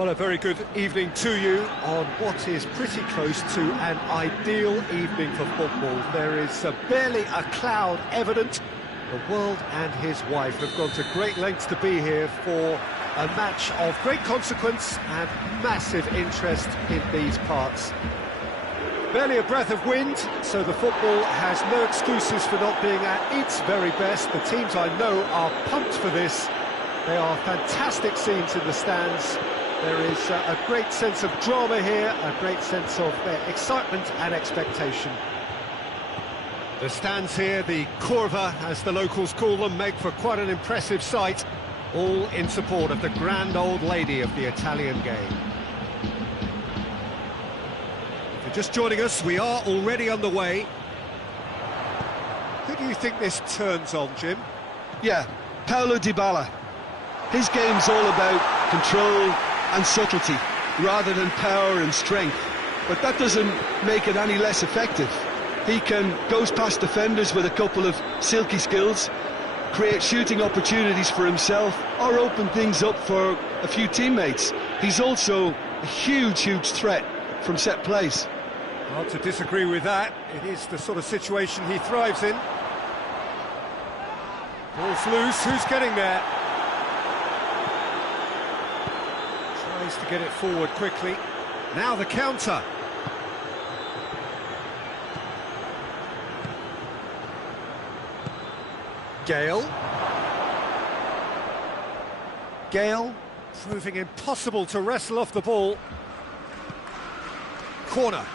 Well, a very good evening to you on what is pretty close to an ideal evening for football. There is barely a cloud evident. The world and his wife have gone to great lengths to be here for a match of great consequence and massive interest in these parts. Barely a breath of wind, so the football has no excuses for not being at its very best. The teams I know are pumped for this. They are fantastic scenes in the stands. There is a great sense of drama here, a great sense of excitement and expectation. The stands here, the Curva, as the locals call them, make for quite an impressive sight, all in support of the grand old lady of the Italian game. If you're just joining us, we are already underway. Who do you think this turns on, Jim? Yeah, Paulo Dybala. His game's all about control and subtlety, rather than power and strength. But that doesn't make it any less effective. He can goes past defenders with a couple of silky skills, create shooting opportunities for himself, or open things up for a few teammates. He's also a huge threat from set plays. Hard to disagree with that. It is the sort of situation he thrives in. Ball's loose, who's getting there? Tries to get it forward quickly. Now the counter. Gale. Gale proving impossible to wrestle off the ball. Corner.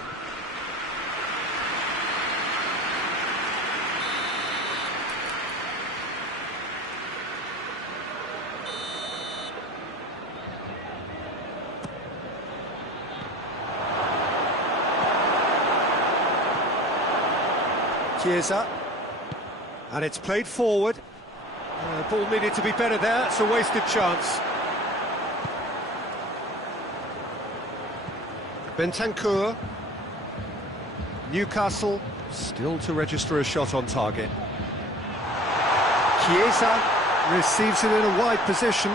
Chiesa, and it's played forward. The ball needed to be better there, it's a wasted chance. Bentancur. Newcastle still to register a shot on target. Chiesa receives it in a wide position.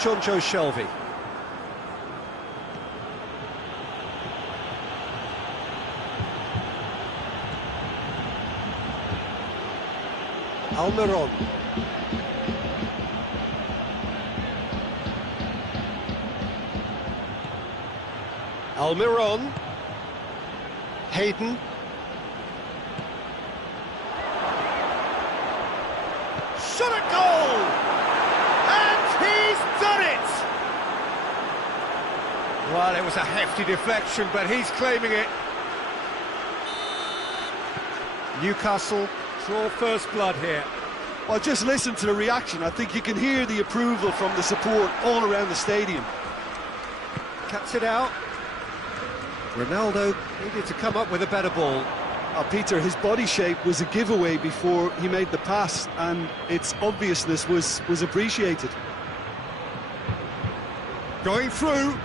Jonjo Shelvey. Almiron. Almiron. Hayden. Shot at goal! And he's done it! Well, it was a hefty deflection, but he's claiming it. Newcastle draw first blood here. Well, just listen to the reaction. I think you can hear the approval from the support all around the stadium. Cuts it out. Ronaldo needed to come up with a better ball. Peter, his body shape was a giveaway before he made the pass, and its obviousness was appreciated. Going through.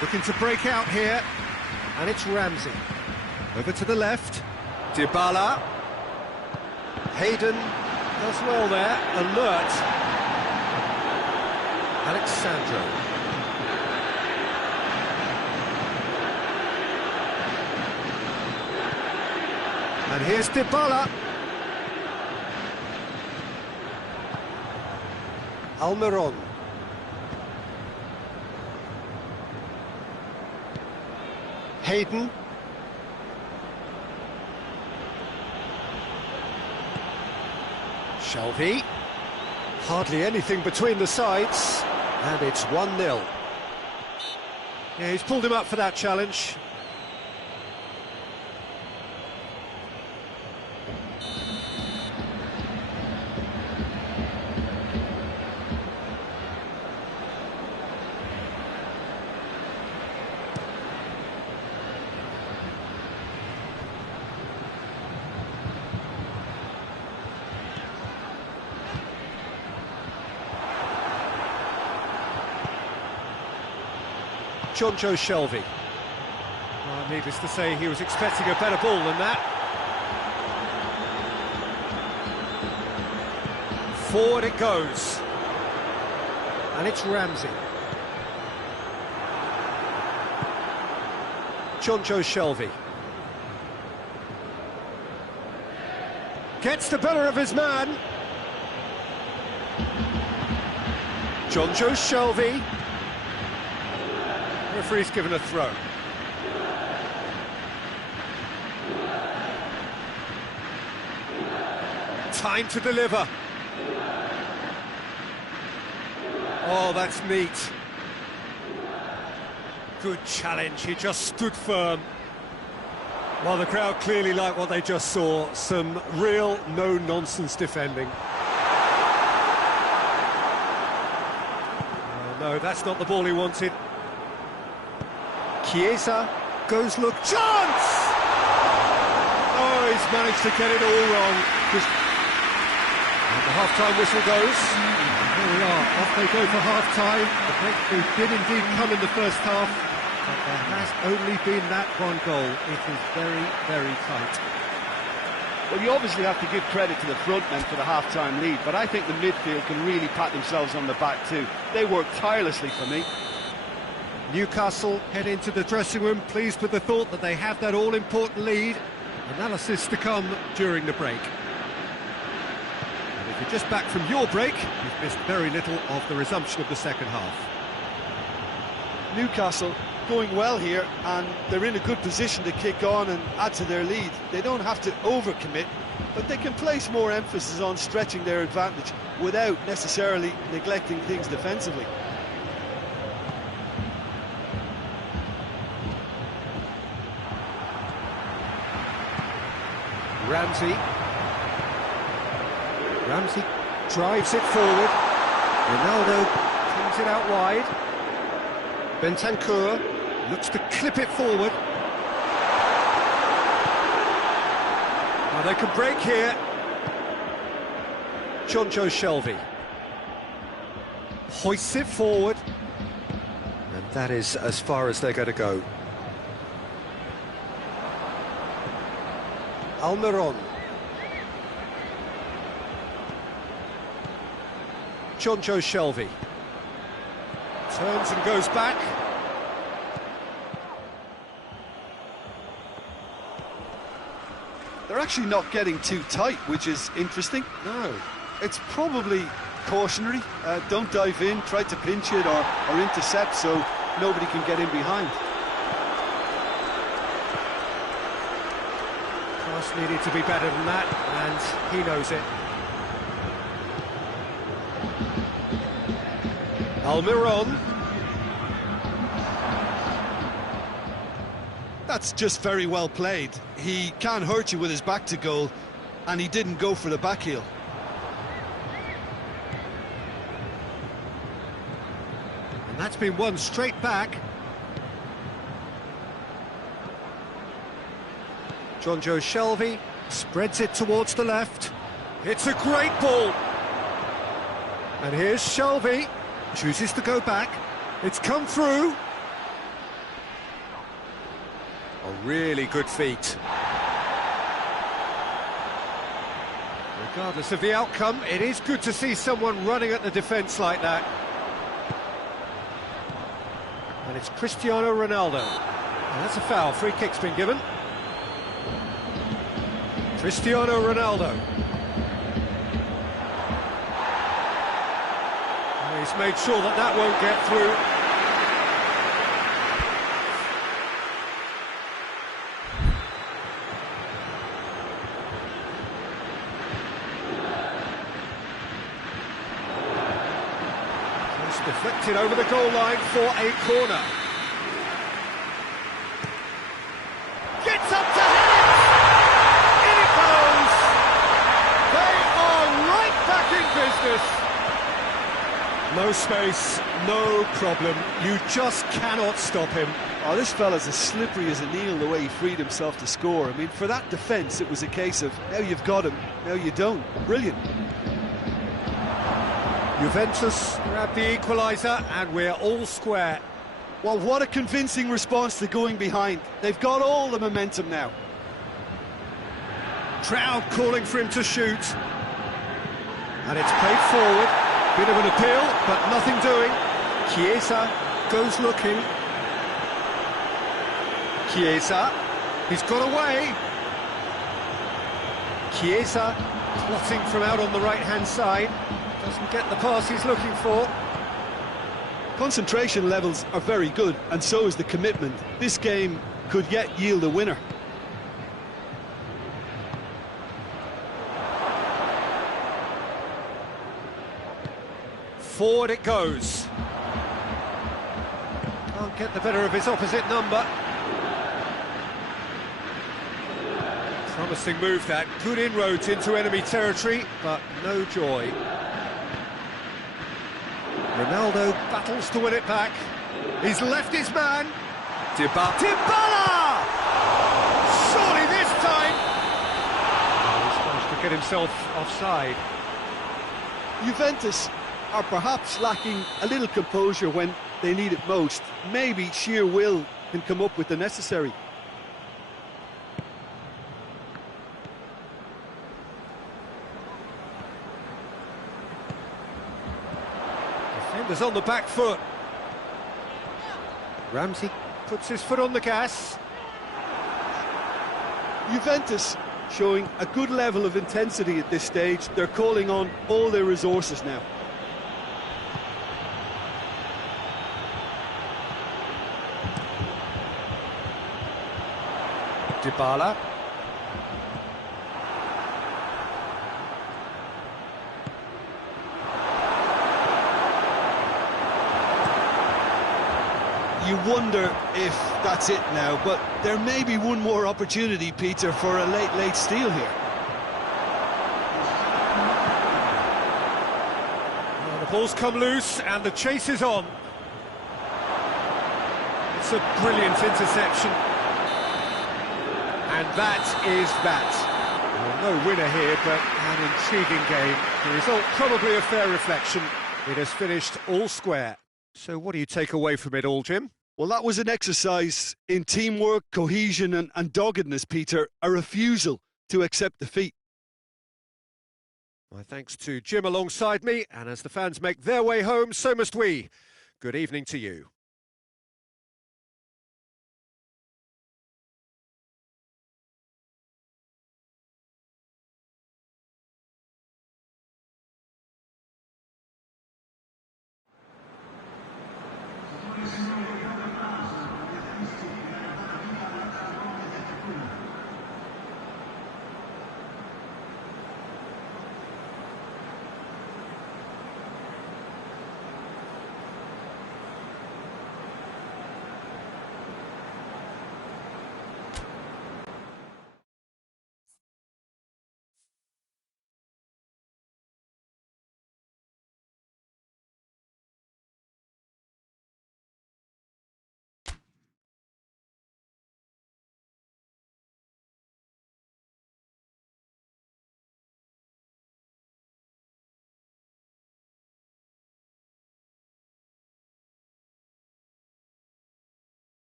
Looking to break out here. And it's Ramsey. Over to the left. Dybala. Hayden does well there. Alert. Alexandro. And here's Dybala. Almiron. Hayden. Shelvey. Hardly anything between the sides. And it's 1-0. Yeah, he's pulled him up for that challenge. Jonjo Shelvey. Well, needless to say, he was expecting a better ball than that. Forward it goes. And it's Ramsey. Jonjo Shelvey. Gets the better of his man. Jonjo Shelvey. Referee's given a throw. Time to deliver. Oh, that's neat. Good challenge, he just stood firm. Well, the crowd clearly liked what they just saw. Some real no-nonsense defending. Oh, no, that's not the ball he wanted. Chiesa goes, look, chance! Oh, he's managed to get it all wrong. And the half-time whistle goes. There we are, off they go for half-time. The breakthrough did indeed come in the first half, but there has only been that one goal. It is very, very tight. Well, you obviously have to give credit to the front men for the half-time lead, but I think the midfield can really pat themselves on the back too. They worked tirelessly for me. Newcastle head into the dressing room pleased with the thought that they have that all-important lead. Analysis to come during the break. And if you're just back from your break, you've missed very little of the resumption of the second half. Newcastle going well here, and they're in a good position to kick on and add to their lead. They don't have to overcommit, but they can place more emphasis on stretching their advantage without necessarily neglecting things defensively. Ramsey drives it forward. Ronaldo cleans it out wide. Bentancur looks to clip it forward. Now they can break here. Jonjo Shelvey hoists it forward. And that is as far as they're going to go. Almiron. Jonjo Shelvey turns and goes back. They're actually not getting too tight, which is interesting. No. It's probably cautionary. Don't dive in, try to pinch it or intercept so nobody can get in behind. Cross needed to be better than that, and he knows it. Almiron. That's just very well played. He can't hurt you with his back to goal, and he didn't go for the back heel. And that's been won straight back. Jonjo Shelvey spreads it towards the left. It's a great ball. And here's Shelvey, chooses to go back. It's come through. A really good feat. Regardless of the outcome, it is good to see someone running at the defence like that. And it's Cristiano Ronaldo. And that's a foul. Free kick's been given. Cristiano Ronaldo. And he's made sure that that won't get through. Just deflected over the goal line for a corner. Gets up to head it! In it goes! They are right back in business. No space, no problem. You just cannot stop him. Oh, this fella's as slippery as an eel the way he freed himself to score. I mean, for that defence, it was a case of, now you've got him, now you don't. Brilliant. Juventus grab the equaliser, and we're all square. Well, what a convincing response to going behind. They've got all the momentum now. Crowd calling for him to shoot. And it's played forward. Bit of an appeal, but nothing doing. Chiesa goes looking. Chiesa, he's got away. Chiesa plotting from out on the right-hand side. Doesn't get the pass he's looking for. Concentration levels are very good, and so is the commitment. This game could yet yield a winner. Forward it goes. Can't get the better of his opposite number. Promising move that. Good inroads into enemy territory, but no joy. Ronaldo battles to win it back. He's left his man. Dybala! Surely this time! He's managed to get himself offside. Juventus are perhaps lacking a little composure when they need it most. Maybe sheer will can come up with the necessary. Defenders on the back foot. Ramsey puts his foot on the gas. Juventus showing a good level of intensity at this stage. They're calling on all their resources now. Dybala. You wonder if that's it now, but there may be one more opportunity, Peter, for a late steal here. Well, the ball's come loose and the chase is on. It's a brilliant interception. And that is that. Well, no winner here, but an intriguing game. The result probably a fair reflection. It has finished all square. So what do you take away from it all, Jim? Well, that was an exercise in teamwork, cohesion and doggedness, Peter. A refusal to accept defeat. My thanks to Jim alongside me, and as the fans make their way home, so must we. Good evening to you.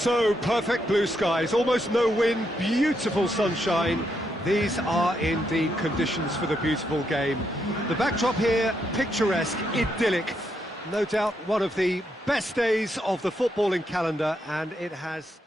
So, perfect blue skies, almost no wind, beautiful sunshine. These are indeed conditions for the beautiful game. The backdrop here, picturesque, idyllic. No doubt one of the best days of the footballing calendar, and it has...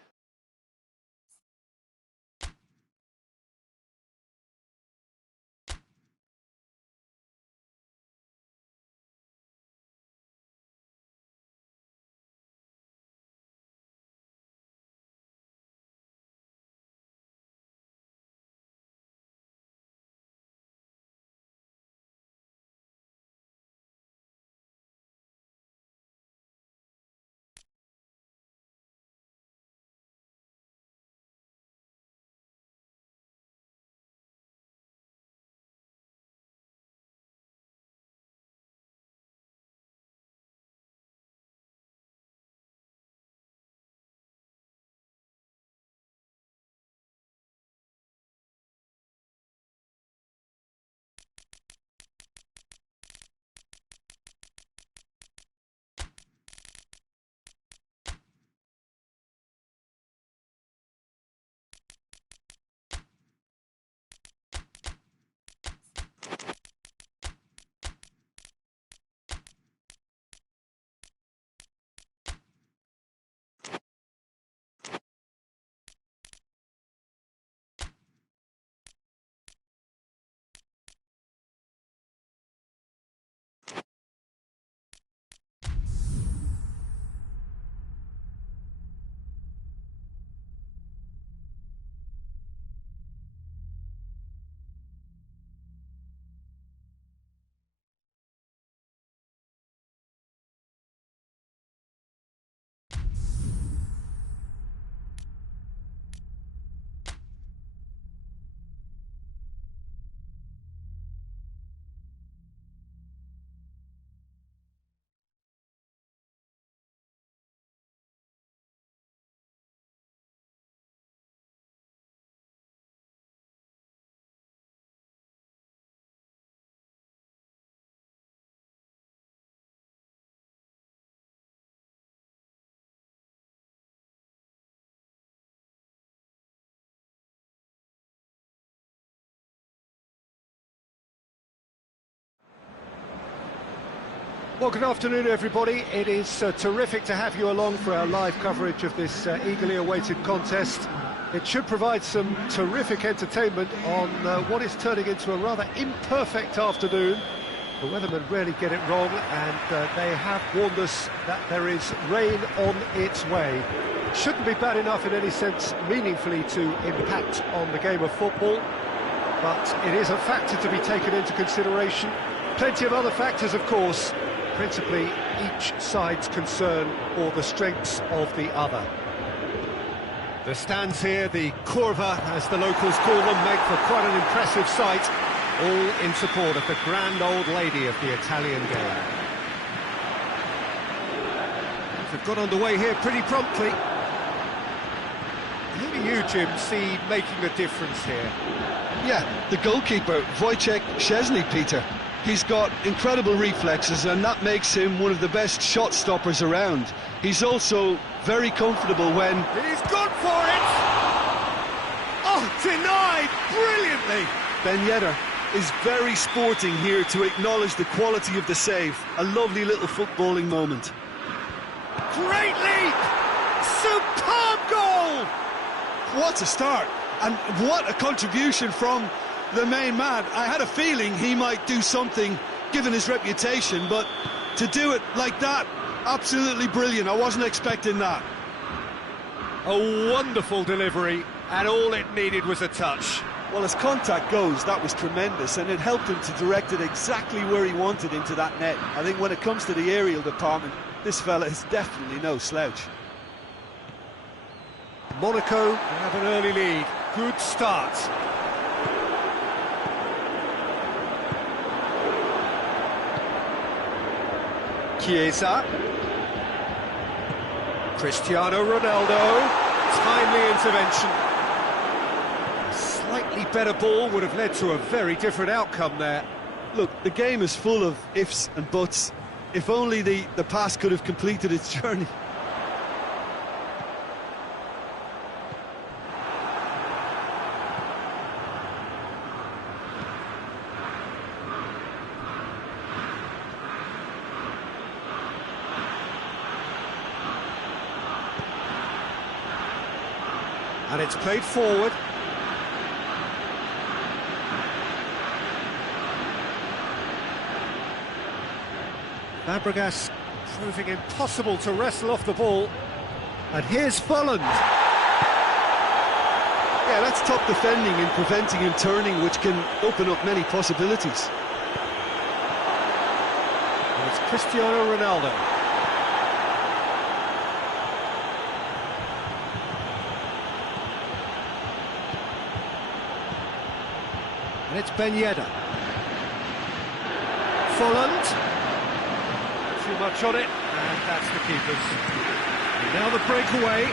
Well, good afternoon, everybody. It is terrific to have you along for our live coverage of this eagerly awaited contest. It should provide some terrific entertainment on what is turning into a rather imperfect afternoon. The weathermen rarely get it wrong, and they have warned us that there is rain on its way. It shouldn't be bad enough in any sense meaningfully to impact on the game of football, but it is a factor to be taken into consideration. Plenty of other factors, of course, principally each side's concern or the strengths of the other. The stands here, the curva, as the locals call them, make for quite an impressive sight, all in support of the grand old lady of the Italian game. They've got underway here pretty promptly. Who do you, Jim, see making a difference here? Yeah, the goalkeeper, Wojciech Szczesny, Peter. He's got incredible reflexes, and that makes him one of the best shot stoppers around. He's also very comfortable when... He's gone for it! Oh, denied brilliantly! Ben Yedder is very sporting here to acknowledge the quality of the save. A lovely little footballing moment. Great leap! Superb goal! What a start, and what a contribution from the main man. I had a feeling he might do something given his reputation, but to do it like that, absolutely brilliant. I wasn't expecting that. A wonderful delivery, and all it needed was a touch. Well, as contact goes, that was tremendous, and it helped him to direct it exactly where he wanted into that net. I think when it comes to the aerial department, this fella is definitely no slouch. Monaco have an early lead. Good start. Chiesa. Cristiano Ronaldo. Timely intervention. A slightly better ball would have led to a very different outcome there. Look, the game is full of ifs and buts. If only the pass could have completed its journey. And it's played forward. Fabregas proving impossible to wrestle off the ball. And here's Folland. Yeah, that's top defending and preventing him turning, which can open up many possibilities. And it's Cristiano Ronaldo. And it's Ben Yedder. Folland. Too much on it, and that's the keepers. And now the breakaway.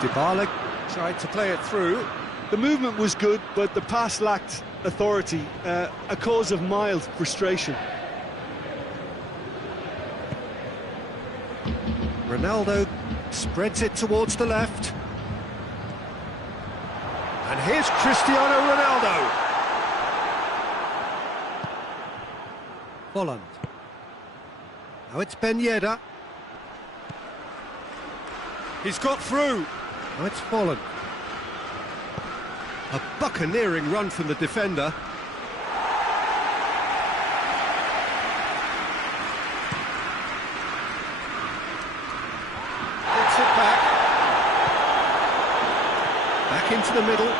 Dybala tried to play it through. The movement was good, but the pass lacked authority, a cause of mild frustration. Ronaldo spreads it towards the left. And here's Cristiano Ronaldo. Folland. Now it's Ben Yedder. He's got through. Now it's Folland. A buccaneering run from the defender. Gets it back. Back into the middle.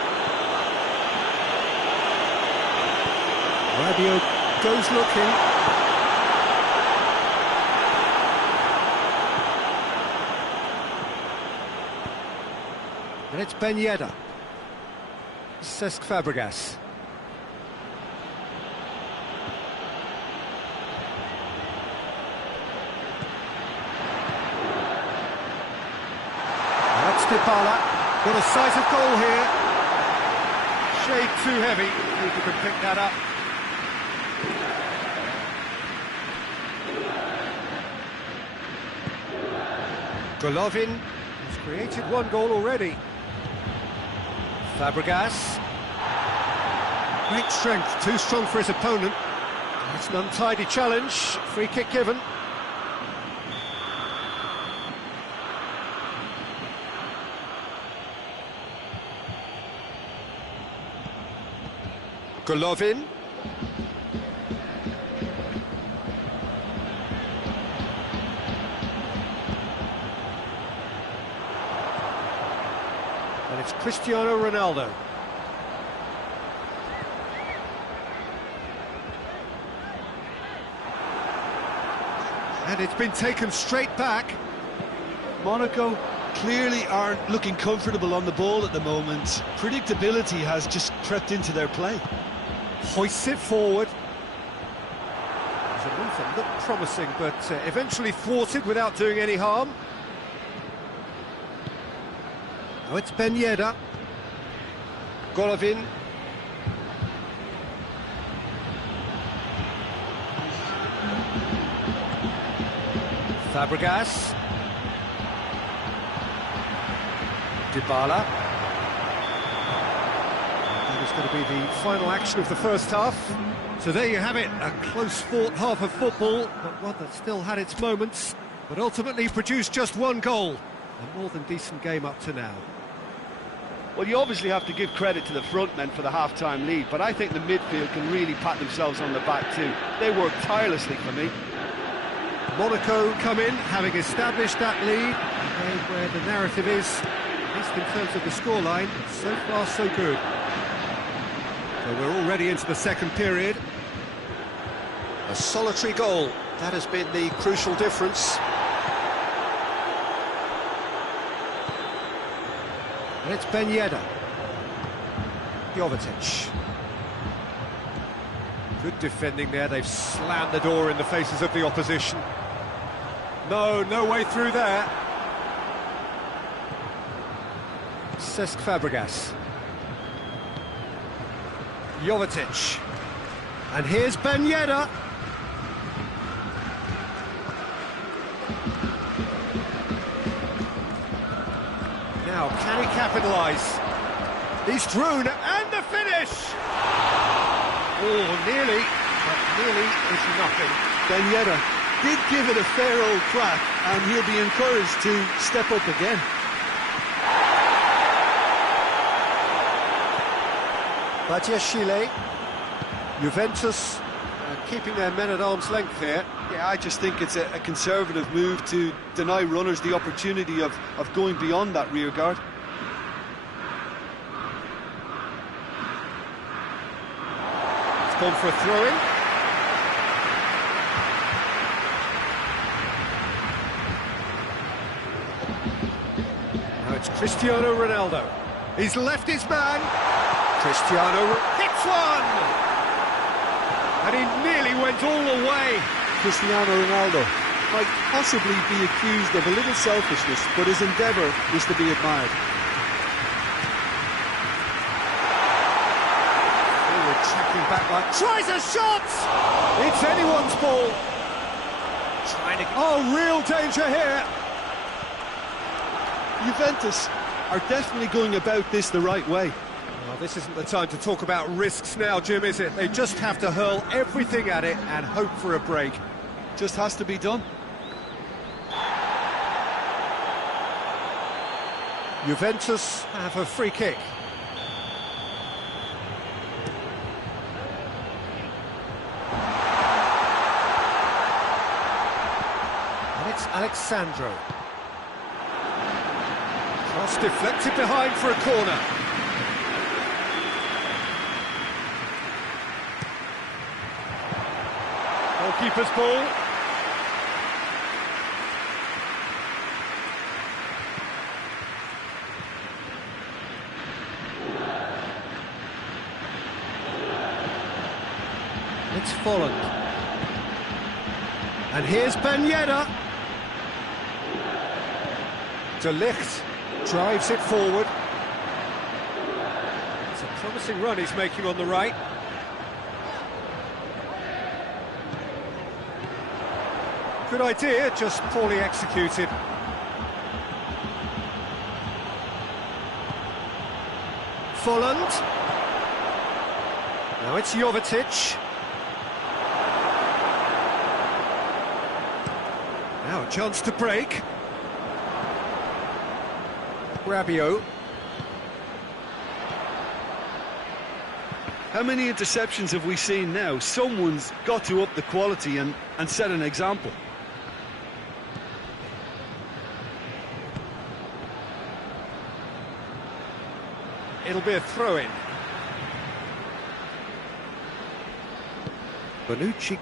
Rabiot goes looking. And it's Ben Yedder. Cesc Fabregas. That's Dybala. Got a sight of goal here. Shade too heavy. Keeper can pick that up. Golovin has created one goal already. Fabregas. Great strength, too strong for his opponent. It's an untidy challenge, free kick given. Golovin. And it's Cristiano Ronaldo. And it's been taken straight back. Monaco clearly aren't looking comfortable on the ball at the moment. Predictability has just crept into their play. Hoists it forward. There's a move that looked promising, but eventually thwarted without doing any harm. Now it's Ben Yedder. Golovin. Fabregas. Dybala. That is going to be the final action of the first half. So there you have it, a close-fought half of football, but one that still had its moments, but ultimately produced just one goal. A more than decent game up to now. Well, you obviously have to give credit to the front men for the half-time lead, but I think the midfield can really pat themselves on the back too. They work tirelessly for me. Monaco come in, having established that lead, and where the narrative is, at least in terms of the scoreline, so far so good. So we're already into the second period. A solitary goal, that has been the crucial difference. And it's Ben Yedder. Jovetic. Good defending there, they've slammed the door in the faces of the opposition. No way through there. Cesc Fabregas. Jovetic. And here's Ben Yedder. Now, can he capitalise? He's through, and the finish! Oh, nearly, but nearly is nothing. Ben Yedder did give it a fair old crack, and he'll be encouraged to step up again. Badiashile, Juventus keeping their men at arm's length here. Yeah, I just think it's a conservative move to deny runners the opportunity of going beyond that rear guard. It's gone for a throw-in. Now it's Cristiano Ronaldo. He's left his man. Cristiano hits one! And he nearly went all the way. Cristiano Ronaldo might possibly be accused of a little selfishness, but his endeavour is to be admired. Forward tracking back like... Tries a shot! It's anyone's ball. Trying to... Oh, real danger here. Juventus are definitely going about this the right way. Well, this isn't the time to talk about risks now, Jim, is it? They just have to hurl everything at it and hope for a break. Just has to be done. Juventus have a free kick. And it's Alexandro. Cross deflected behind for a corner. Goalkeeper's ball. It's Folland. And here's Ben Yedder. De Ligt drives it forward. It's a promising run he's making on the right. Good idea, just poorly executed. Folland. Now it's Jovetic. Now a chance to break. Rabiot. How many interceptions have we seen now? Someone's got to up the quality and set an example. It'll be a throw-in. Bonucci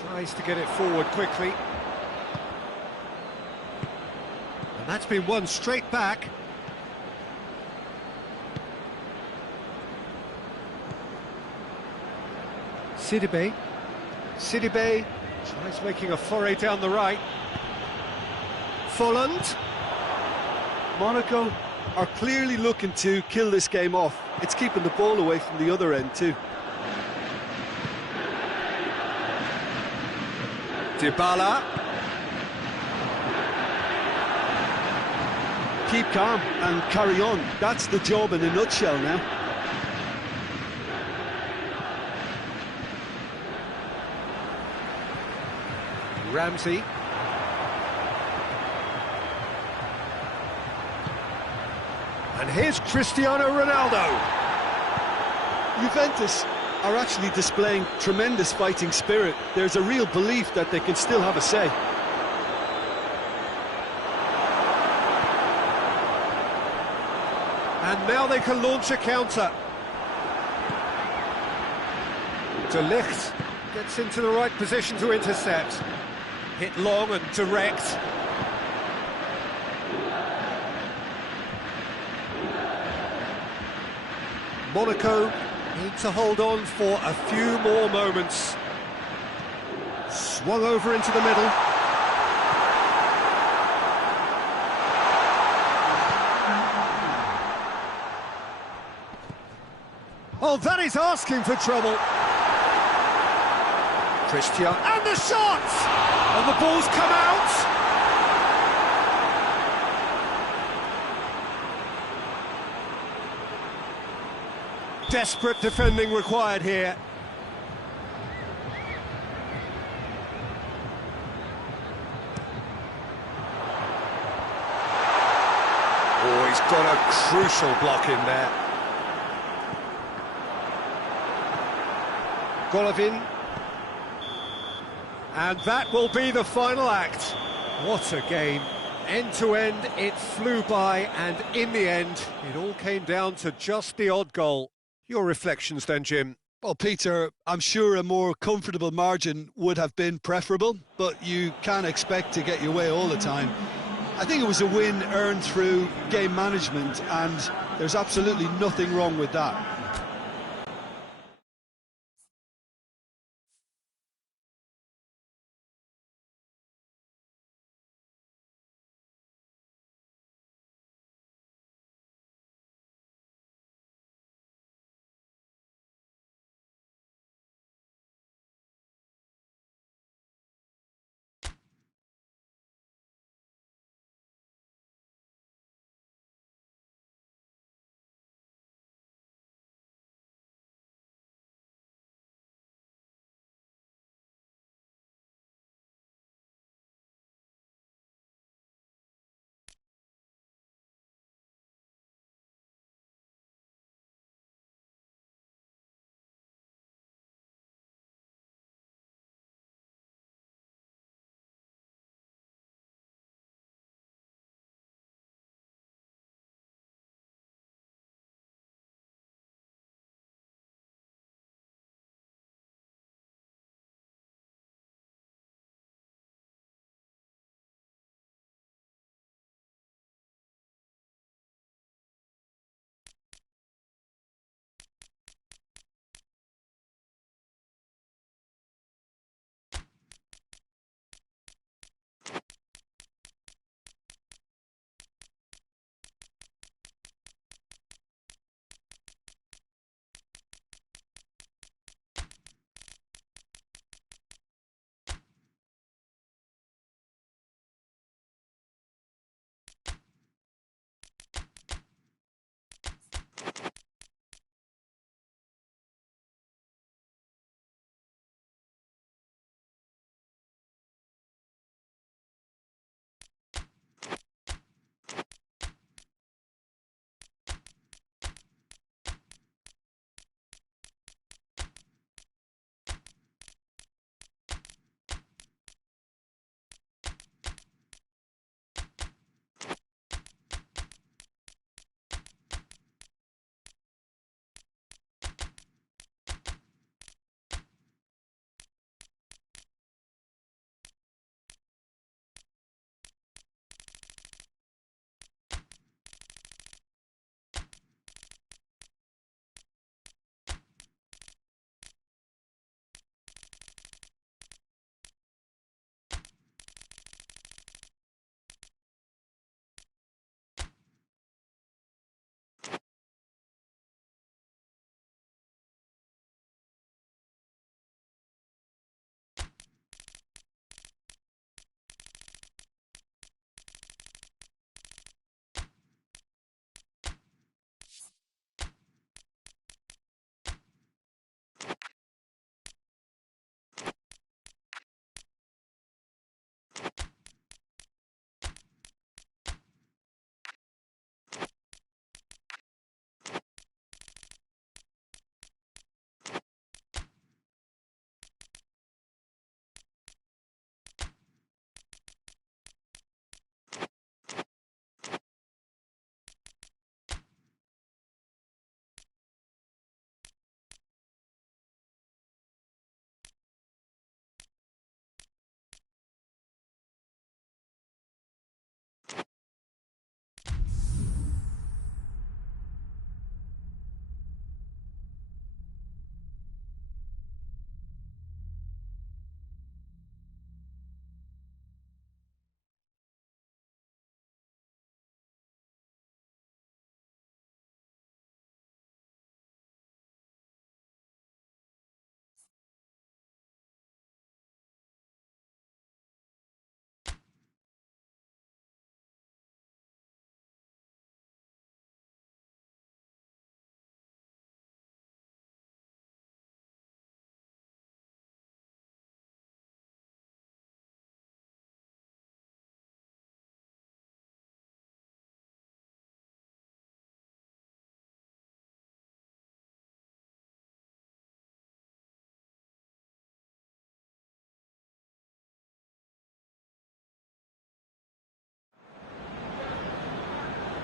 tries to get it forward quickly. And that's been won straight back. Sidibe. Sidibe tries making a foray down the right. Folland. Monaco are clearly looking to kill this game off. It's keeping the ball away from the other end too. Dybala. Keep calm and carry on. That's the job in a nutshell now. Ramsey. And here's Cristiano Ronaldo. Juventus are actually displaying tremendous fighting spirit. There's a real belief that they can still have a say. And now they can launch a counter. De Ligt gets into the right position to intercept. Hit long and direct. Monaco need to hold on for a few more moments. Swung over into the middle. Oh, that is asking for trouble. Cristiano, and the shot! And the ball's come out! Desperate defending required here. got a crucial block in there. Golovin. And that will be the final act. What a game. End to end, it flew by, and in the end, it all came down to just the odd goal. Your reflections then, Jim? Well, Peter, I'm sure a more comfortable margin would have been preferable, but you can't expect to get your way all the time. I think it was a win earned through game management, and there's absolutely nothing wrong with that.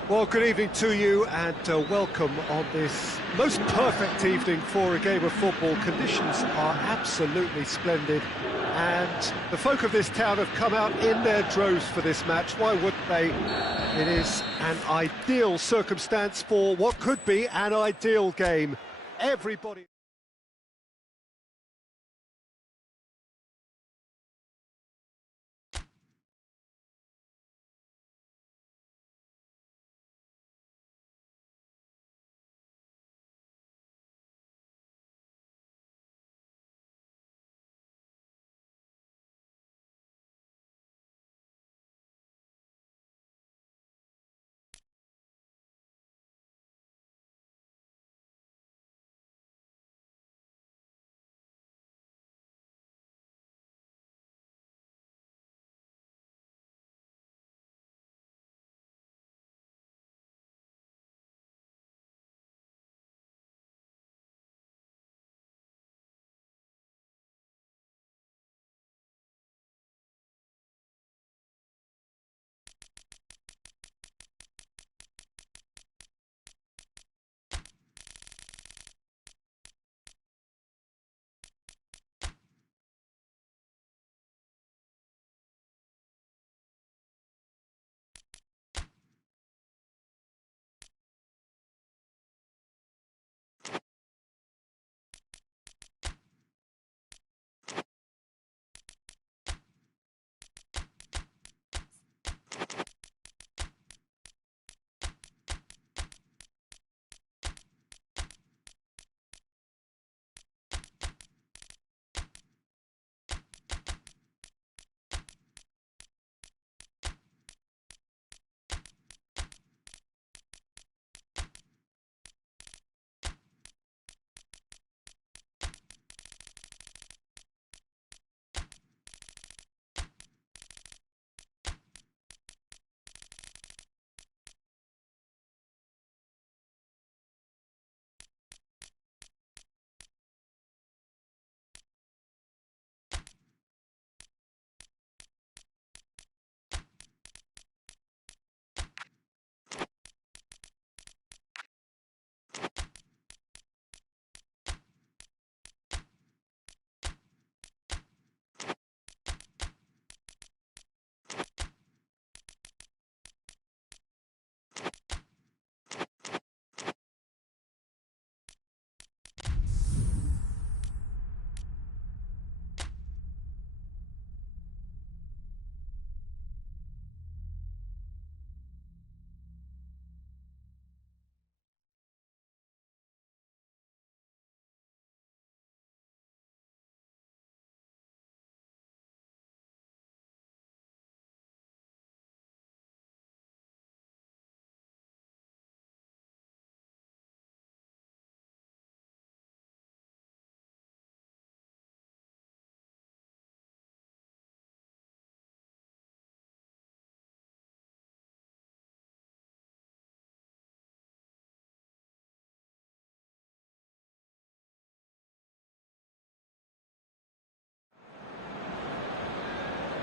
Well, good evening to you and welcome on this most perfect evening for a game of football. Conditions are absolutely splendid and the folk of this town have come out in their droves for this match. Why wouldn't they? It is an ideal circumstance for what could be an ideal game. Everybody...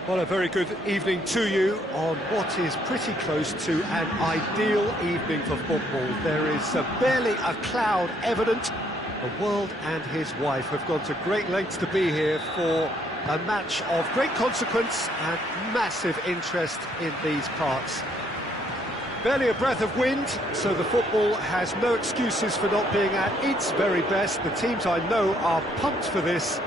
Well, a very good evening to you on what is pretty close to an ideal evening for football. There is barely a cloud evident. The world and his wife have gone to great lengths to be here for a match of great consequence and massive interest in these parts. Barely a breath of wind, so the football has no excuses for not being at its very best. The teams I know are pumped for this.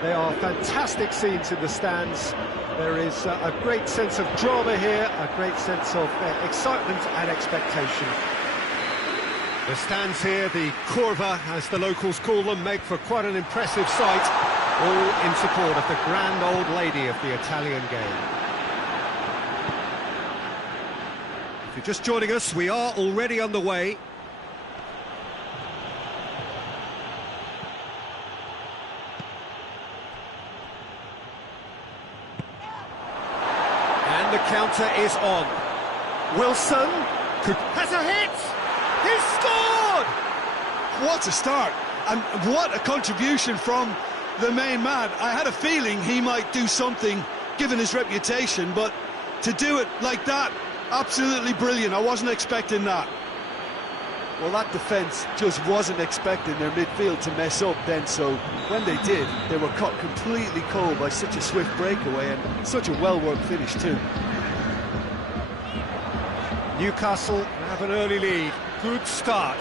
They are fantastic scenes in the stands. There is a great sense of drama here, a great sense of excitement and expectation. The stands here, the curva, as the locals call them, make for quite an impressive sight, all in support of the grand old lady of the Italian game. If you're just joining us, we are already underway. And the counter is on. Wilson has a hit! He's scored! What a start, and what a contribution from the main man. I had a feeling he might do something, given his reputation, but to do it like that, Absolutely brilliant. I wasn't expecting that. Well, that defence just wasn't expecting their midfield to mess up then, so when they did, they were caught completely cold by such a swift breakaway and such a well-worked finish too. Newcastle have an early lead. Good start.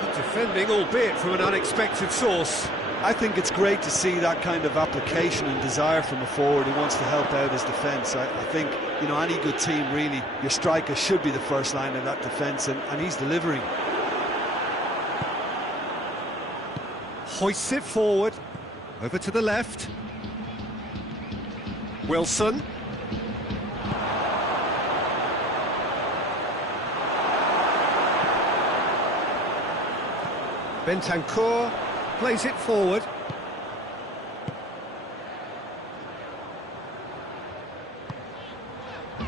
Good defending, albeit from an unexpected source. I think it's great to see that kind of application and desire from a forward who wants to help out his defence. I think, you know, any good team, really, your striker should be the first line in that defence, and he's delivering. Hoists it forward, over to the left. Wilson. Bentancur plays it forward.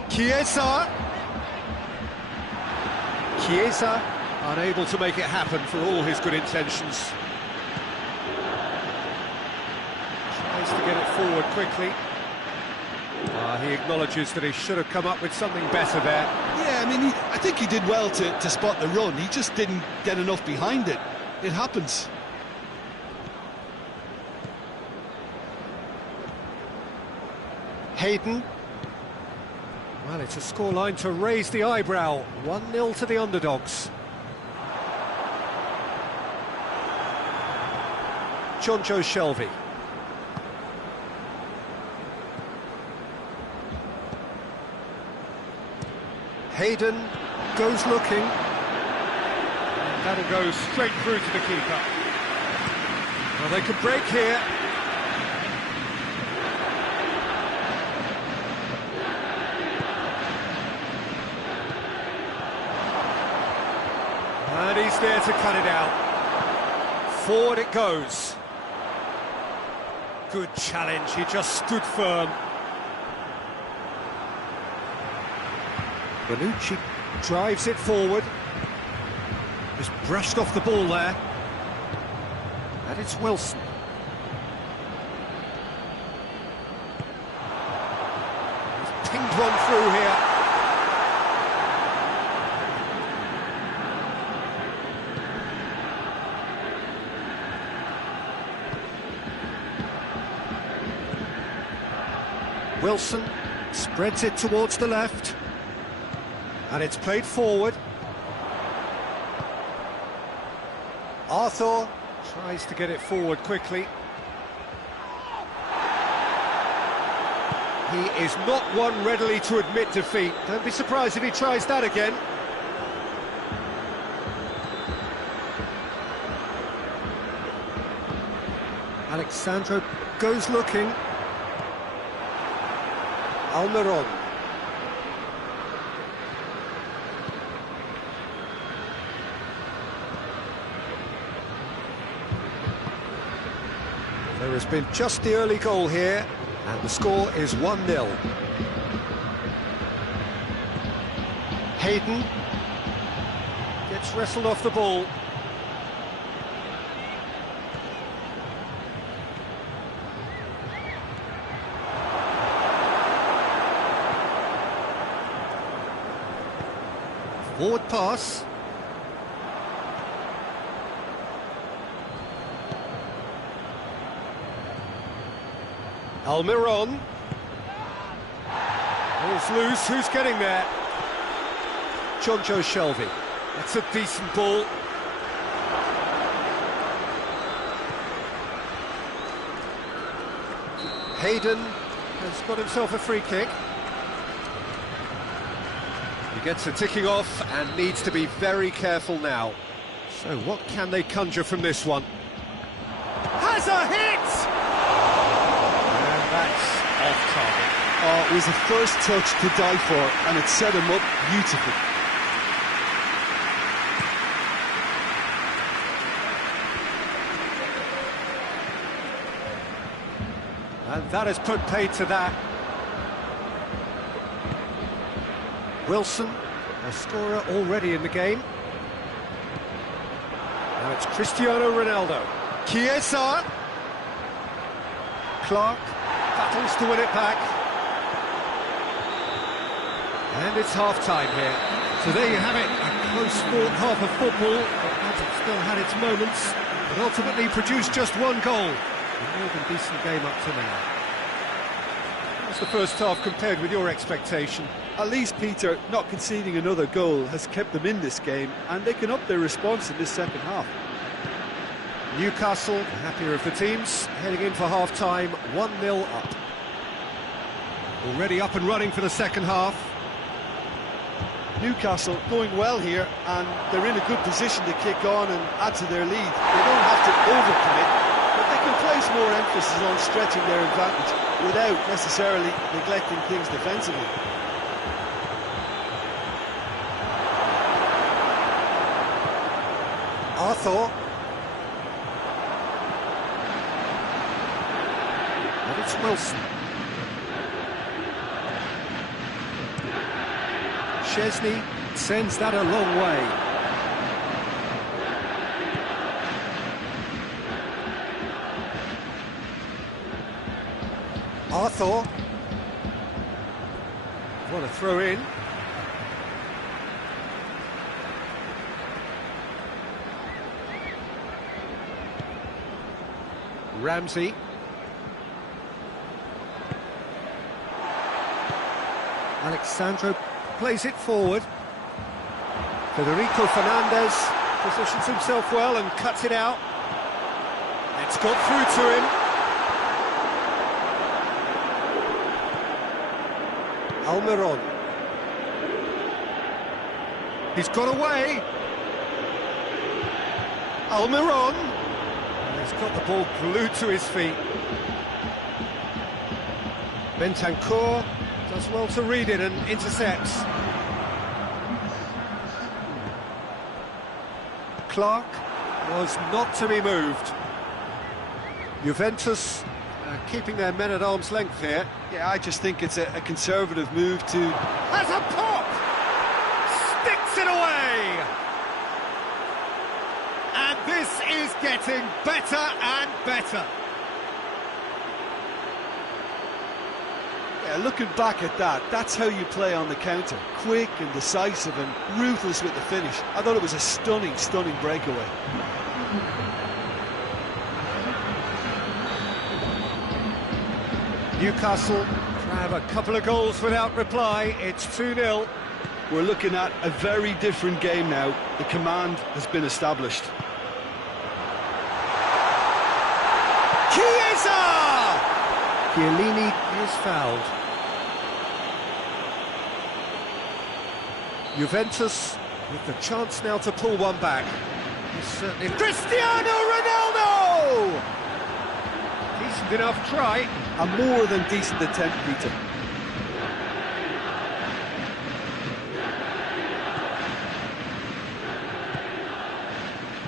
Chiesa. Chiesa unable to make it happen for all his good intentions. Tries to get it forward quickly. He acknowledges that he should have come up with something better there. Yeah, I mean, I think he did well to spot the run. He just didn't get enough behind it. It happens. Hayden. Well, it's a scoreline to raise the eyebrow. 1-0 to the underdogs. Jonjo Shelvey. Hayden goes looking. And that'll go straight through to the keeper. Well, they could break here. And he's there to cut it out. Forward it goes. Good challenge, he just stood firm. Bonucci drives it forward. Just brushed off the ball there. And it's Wilson. He's pinged one through here. Wilson spreads it towards the left. And it's played forward. Arthur tries to get it forward quickly. He is not one readily to admit defeat. Don't be surprised if he tries that again. Alexandro goes looking. Almiron. There has been just the early goal here, and the score is 1-0. Hayden gets wrestled off the ball. Forward pass. Almiron. Ball's loose, who's getting there? Jonjo Shelvey. That's a decent ball. Hayden has got himself a free kick. He gets it ticking off and needs to be very careful now. So what can they conjure from this one? Has a hit! And that's off target. Oh, it was the first touch to die for, and it set him up beautifully. And that has put paid to that. Wilson, a scorer already in the game. Now it's Cristiano Ronaldo. Chiesa. Clark battles to win it back. And it's half-time here. So there you have it, a close-fought half of football that still had its moments, but ultimately produced just one goal. A more than decent game up to now. How's the first half compared with your expectation? At least, Peter, not conceding another goal has kept them in this game, and they can up their response in this second half. Newcastle, the happier of the teams, heading in for half-time, 1-0 up. Already up and running for the second half. Newcastle going well here, and they're in a good position to kick on and add to their lead. They don't have to overcommit, but they can place more emphasis on stretching their advantage without necessarily neglecting things defensively. Arthur. And it's Wilson. Szczesny sends that a long way. Arthur. What a throw in. Ramsey. Alexandro plays it forward. Federico Fernandez positions himself well and cuts it out. It's got through to him. Almiron. He's got away. Almiron. He's got the ball glued to his feet. Bentancur does well to read it and intercepts. Clark was not to be moved. Juventus keeping their men at arm's length here. Yeah, I just think it's a conservative move to... Has a pop! Sticks it away! And this is getting better and better. Yeah, looking back at that, that's how you play on the counter. Quick and decisive and ruthless with the finish. I thought it was a stunning, stunning breakaway. Newcastle have a couple of goals without reply. It's 2-0. We're looking at a very different game now. The command has been established. Chiesa! Chiellini is fouled. Juventus with the chance now to pull one back. He's certainly... Cristiano Ronaldo! Decent enough try. A more than decent attempt, Peter.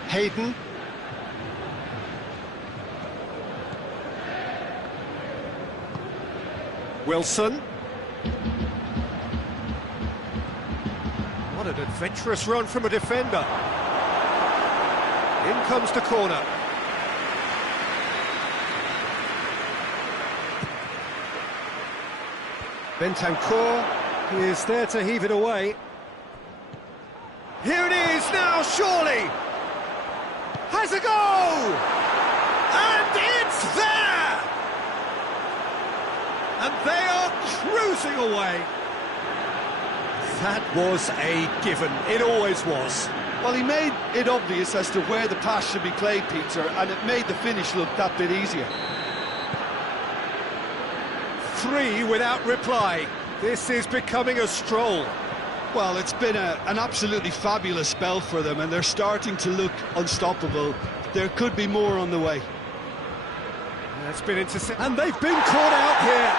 Hayden. Wilson. What an adventurous run from a defender. In comes the corner. Bentancur, he is there to heave it away. Here it is now, surely! Has a go! And it's there! And they are cruising away. That was a given, it always was. Well, he made it obvious as to where the pass should be played, Peter, and it made the finish look that bit easier. 3 without reply. This is becoming a stroll. Well, it's been an absolutely fabulous spell for them, and they're starting to look unstoppable. There could be more on the way. That's been intercepted, and they've been caught out here.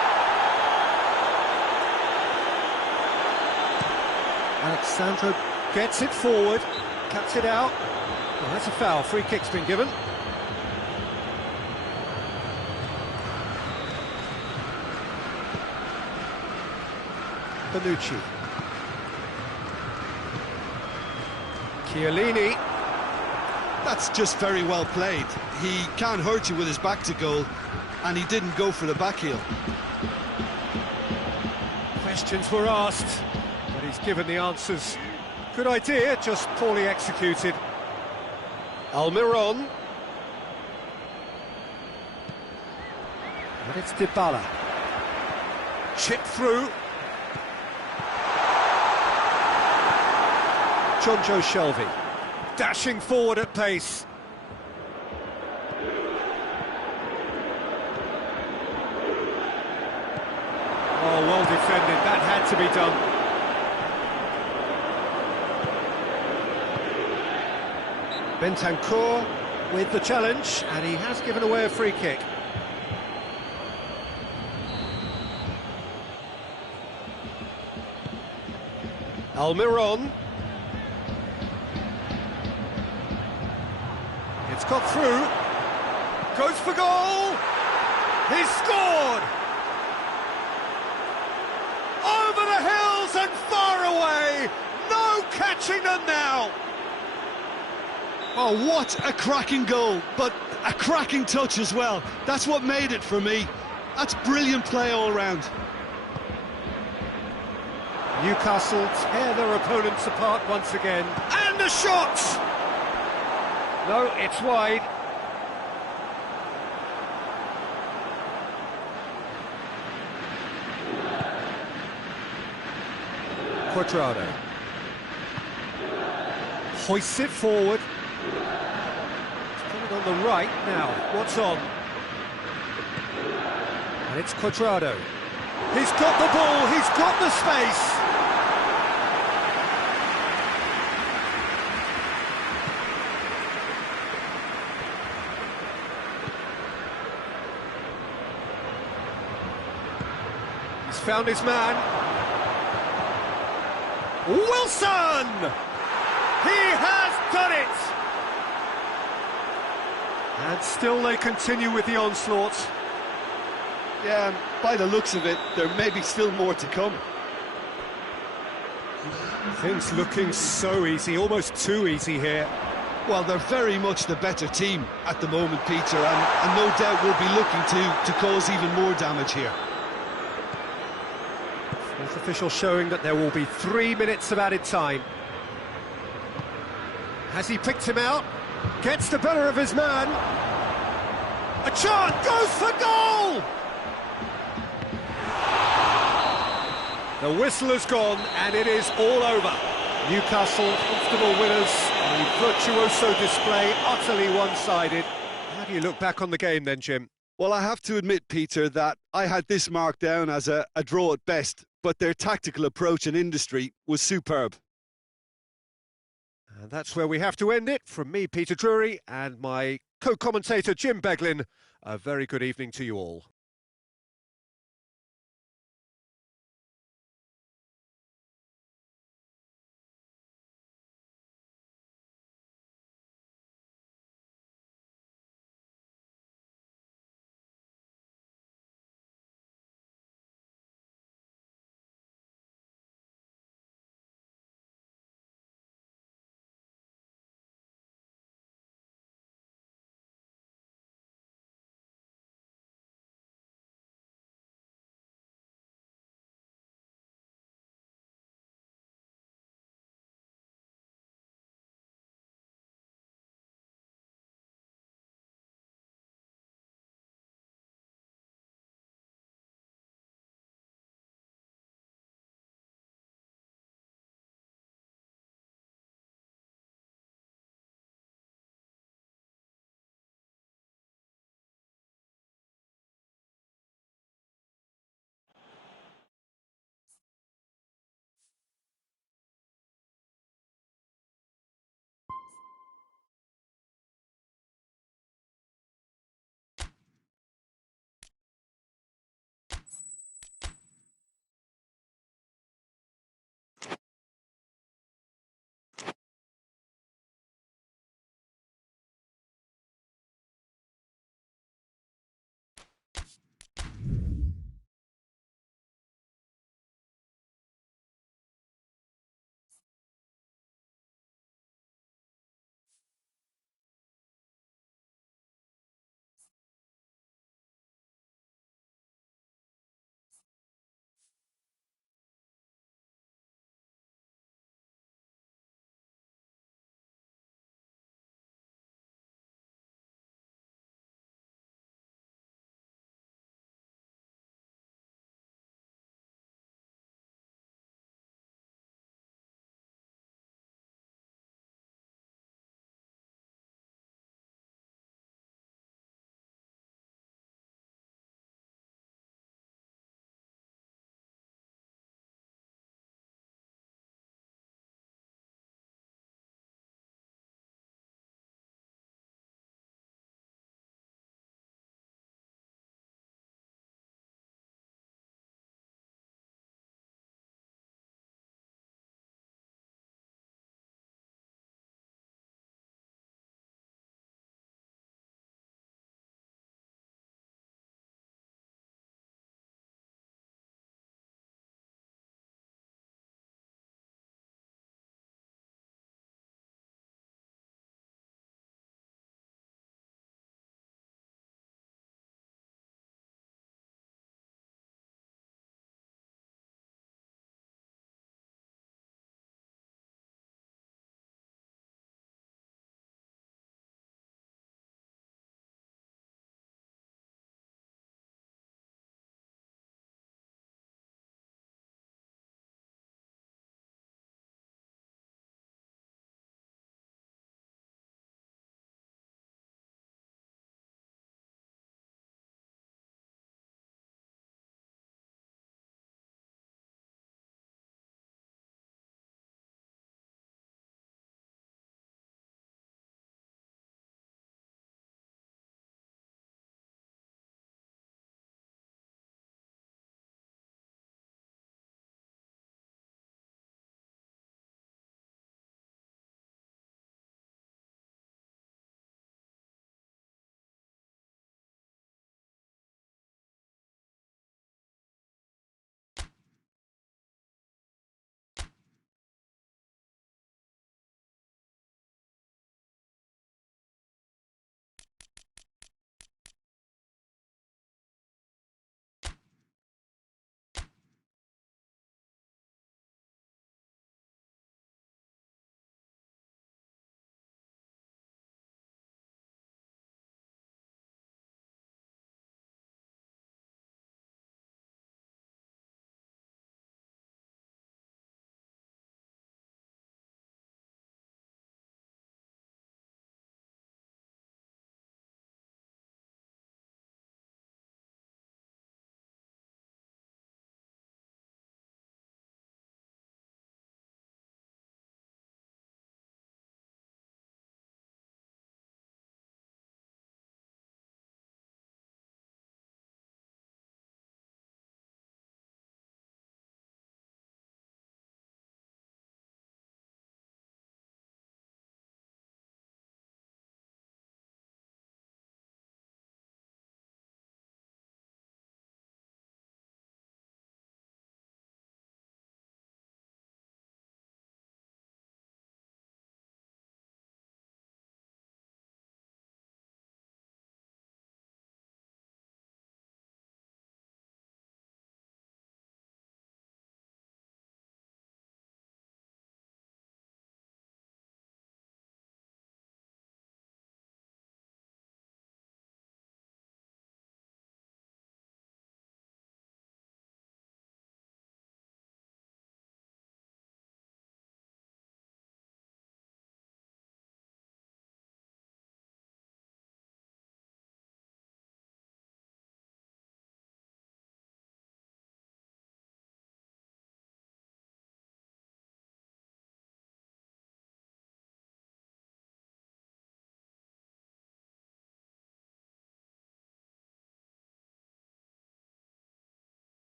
Alexandro gets it forward, cuts it out. Well, that's a foul. Free kick's been given. Bonucci. Chiellini. That's just very well played. He can't hurt you with his back to goal, and he didn't go for the back heel. Questions were asked. But he's given the answers. Good idea, just poorly executed. Almiron. And it's Dybala. Chip through. Jonjo Shelvey. Dashing forward at pace. Oh, well defended. That had to be done. Bentancur with the challenge, and he has given away a free kick. Almiron. It's got through. Goes for goal. He's scored. Over the hills and far away. No catching them now. Oh, what a cracking goal, but a cracking touch as well. That's what made it for me. That's brilliant play all round. Newcastle tear their opponents apart once again. And a shot! No, it's wide. Cuadrado. Hoists it forward. It's coming on the right now. What's on? And it's Cuadrado. He's got the ball, he's got the space. He's found his man. Wilson! He has done it! And still they continue with the onslaught. Yeah, and by the looks of it, there may be still more to come. Things looking so easy, almost too easy here. Well, they're very much the better team at the moment, Peter, and no doubt will be looking to cause even more damage here. Fourth official showing that there will be 3 minutes of added time. Has he picked him out? Gets the better of his man. A chance, goes for goal! The whistle has gone and it is all over. Newcastle, comfortable winners. A virtuoso display, utterly one-sided. How do you look back on the game then, Jim? Well, I have to admit, Peter, that I had this marked down as a draw at best, but their tactical approach and industry was superb. And that's where we have to end it. From me, Peter Drury, and my co-commentator, Jim Beglin, a very good evening to you all.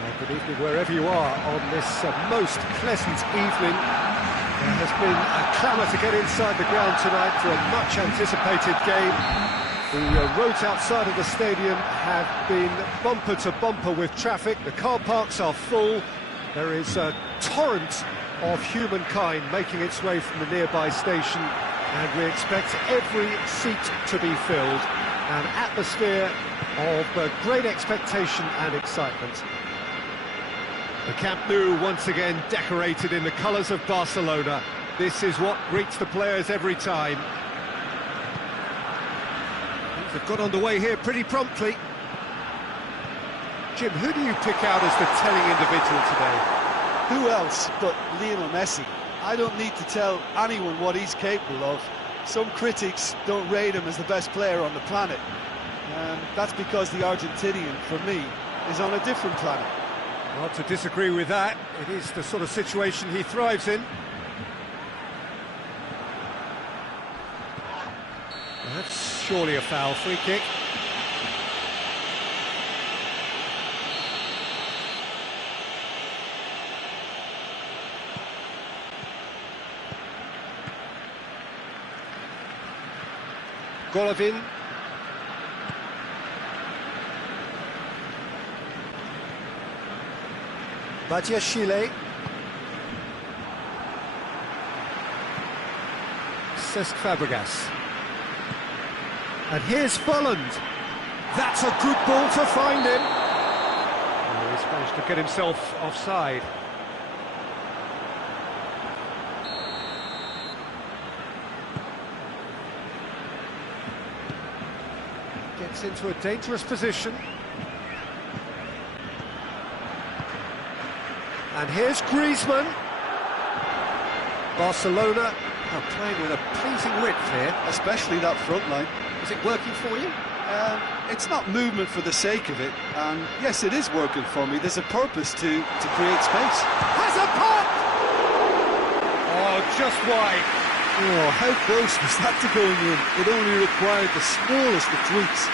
Good evening wherever you are on this most pleasant evening. There has been a clamour to get inside the ground tonight for a much anticipated game. The roads outside of the stadium have been bumper to bumper with traffic. The car parks are full. There is a torrent of humankind making its way from the nearby station, and we expect every seat to be filled. An atmosphere of great expectation and excitement. The Camp Nou once again decorated in the colours of Barcelona. This is what greets the players every time. They've got underway here pretty promptly. Jim, who do you pick out as the telling individual today? Who else but Lionel Messi? I don't need to tell anyone what he's capable of. Some critics don't rate him as the best player on the planet. And that's because the Argentinian, for me, is on a different planet. Not to disagree with that. It is the sort of situation he thrives in. That's surely a foul. Free kick. Golovin. Badiashile. Cesc Fabregas. And here's Folland. That's a good ball to find him. Oh, he's managed to get himself offside. Gets into a dangerous position. And here's Griezmann. Barcelona are playing with a pleasing width here. Especially that front line. Is it working for you? It's not movement for the sake of it, and yes, it is working for me. There's a purpose to create space. Has a pop! Oh, just wide. Oh, how close was that to going in? It only required the smallest of tweaks.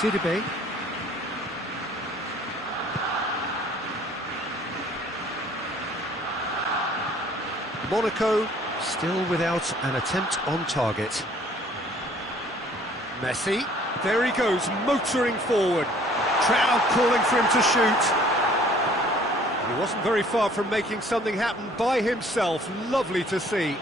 Sidibe. Monaco still without an attempt on target. Messi, there he goes, motoring forward. Crowd calling for him to shoot. He wasn't very far from making something happen by himself. Lovely to see.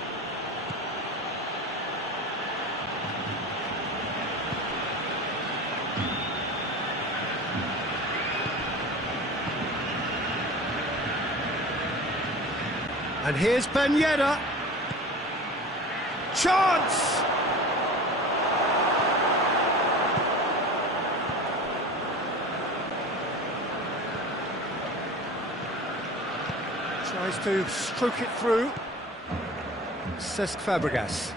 And here's Ben Yedder. Chance! Tries to stroke it through. Cesc Fabregas.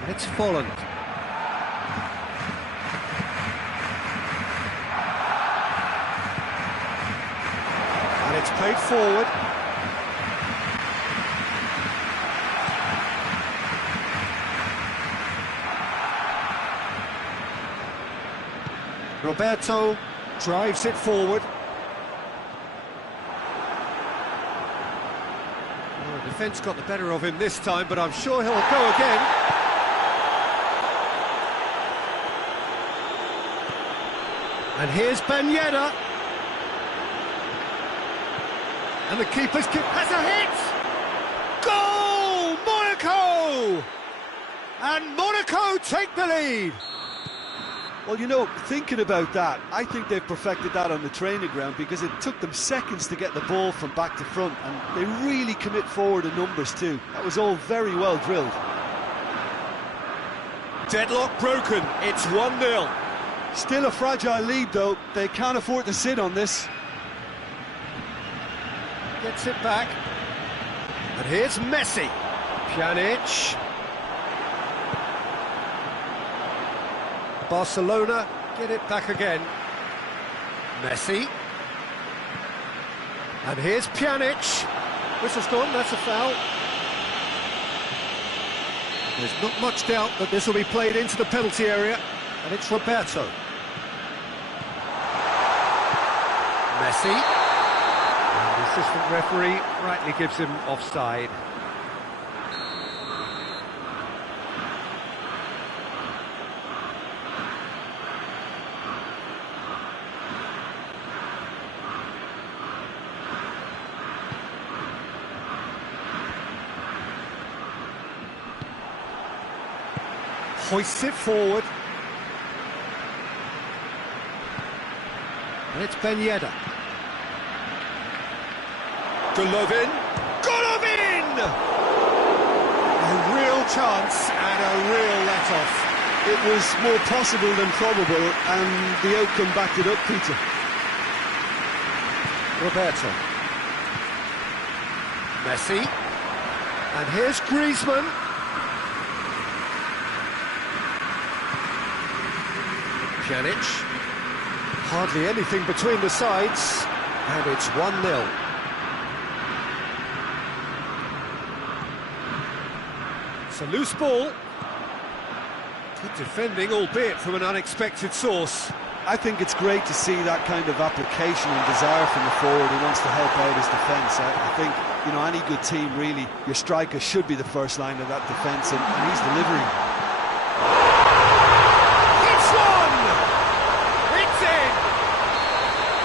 And it's Folland. And it's played forward. Roberto drives it forward. Well, the defence got the better of him this time, but I'm sure he'll go again. And here's Ben Yedder. And the keeper's kick has a hit! Goal! Monaco! And Monaco take the lead. Well, you know, thinking about that, I think they've perfected that on the training ground because it took them seconds to get the ball from back to front, and they really commit forward in numbers too. That was all very well drilled. Deadlock broken, it's 1-0. Still a fragile lead though, they can't afford to sit on this. Gets it back. And here's Messi. Pjanic. Barcelona get it back again. Messi. And here's Pjanic. Whistle's gone, that's a foul. There's not much doubt that this will be played into the penalty area, and it's Roberto. Messi. And the assistant referee rightly gives him offside. Hoists it forward. And it's Ben Yedder. Golovin. Golovin! A real chance and a real let-off. It was more possible than probable, and the outcome backed it up, Peter. Roberto. Messi. And here's Griezmann. Pjanic. Hardly anything between the sides, and it's 1-0. It's a loose ball. Good defending, albeit from an unexpected source. I think it's great to see that kind of application and desire from the forward who wants to help out his defence. I think, you know, any good team, really, your striker should be the first line of that defence, and he's delivering.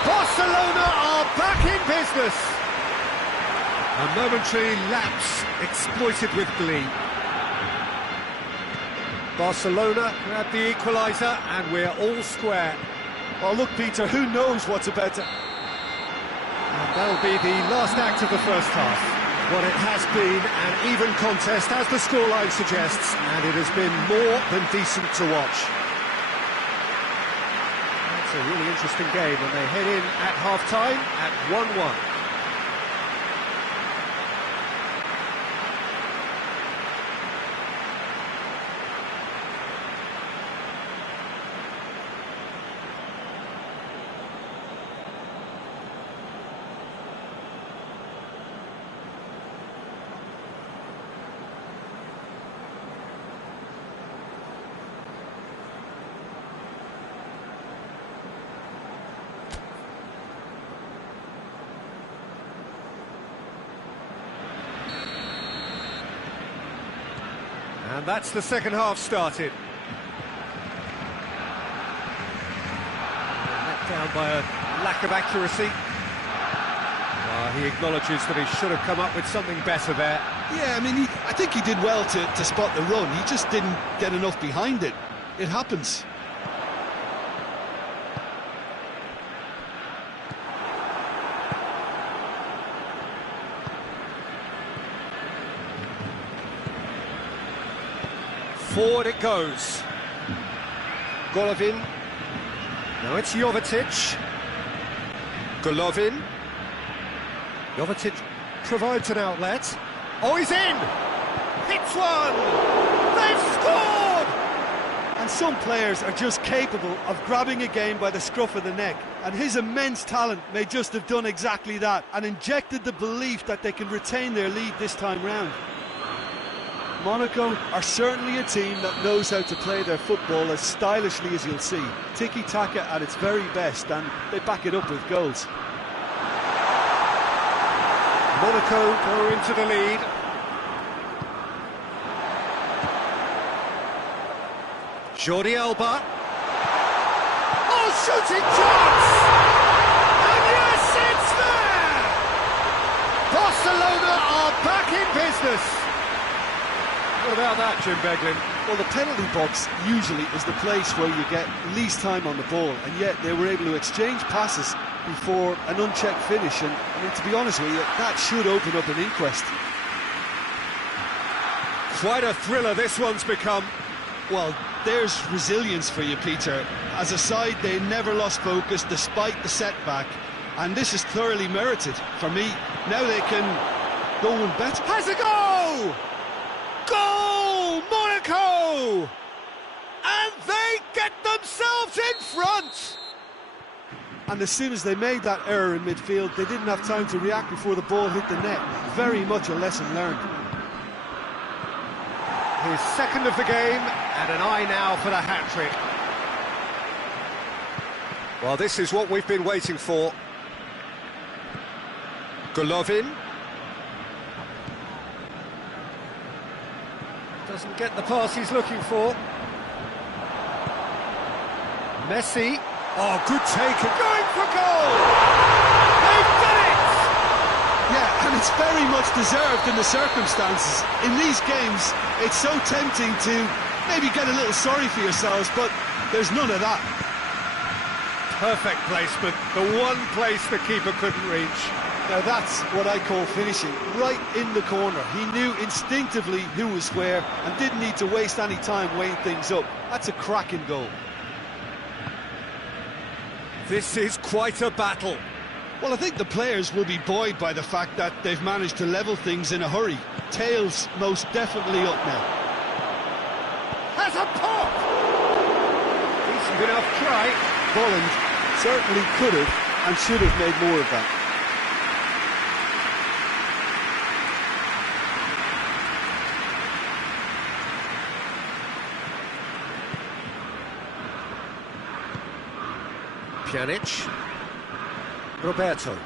Barcelona are back in business. A momentary lapse exploited with glee. Barcelona grab the equaliser and we're all square. Well, look, Peter, who knows what's about to... And that'll be the last act of the first half. What it has been an even contest, as the scoreline suggests, and it has been more than decent to watch. It's a really interesting game, and they head in at half-time at 1-1. And that's the second half started. Let down by a lack of accuracy. He acknowledges that he should have come up with something better there. Yeah, I mean, I think he did well to spot the run. He just didn't get enough behind it. It happens. Forward it goes. Golovin. Now it's Jovetic. Golovin. Jovetic provides an outlet. Oh, he's in! Hits one! They've scored! And some players are just capable of grabbing a game by the scruff of the neck, and his immense talent may just have done exactly that and injected the belief that they can retain their lead this time round. Monaco are certainly a team that knows how to play their football as stylishly as you'll see. Tiki-taka at its very best, and they back it up with goals. Monaco go into the lead. Jordi Alba. Oh, shooting chance! And yes, it's there! Barcelona are back in business. What about that, Jim Beglin? Well, the penalty box usually is the place where you get least time on the ball, and yet they were able to exchange passes before an unchecked finish, and I mean, to be honest with you, that should open up an inquest. Quite a thriller this one's become. Well, there's resilience for you, Peter. As a side, they never lost focus despite the setback, and this is thoroughly merited. For me, now they can go and bet. Has a go! Goal! Monaco! And they get themselves in front! And as soon as they made that error in midfield, they didn't have time to react before the ball hit the net. Very much a lesson learned. his second of the game, and an eye now for the hat-trick. Well, this is what we've been waiting for. Golovin. Doesn't get the pass he's looking for. Messi. Oh, good take, and going for goal! They've done it! Yeah, and it's very much deserved in the circumstances. In these games, it's so tempting to maybe get a little sorry for yourselves, but there's none of that. Perfect placement, the one place the keeper couldn't reach. Now that's what I call finishing, right in the corner. He knew instinctively who was where and didn't need to waste any time weighing things up. That's a cracking goal. This is quite a battle. Well, I think the players will be buoyed by the fact that they've managed to level things in a hurry. Tails most definitely up now. Has a pop! Decent enough try. Bolland certainly could have and should have made more of that. Pjanic. Roberto.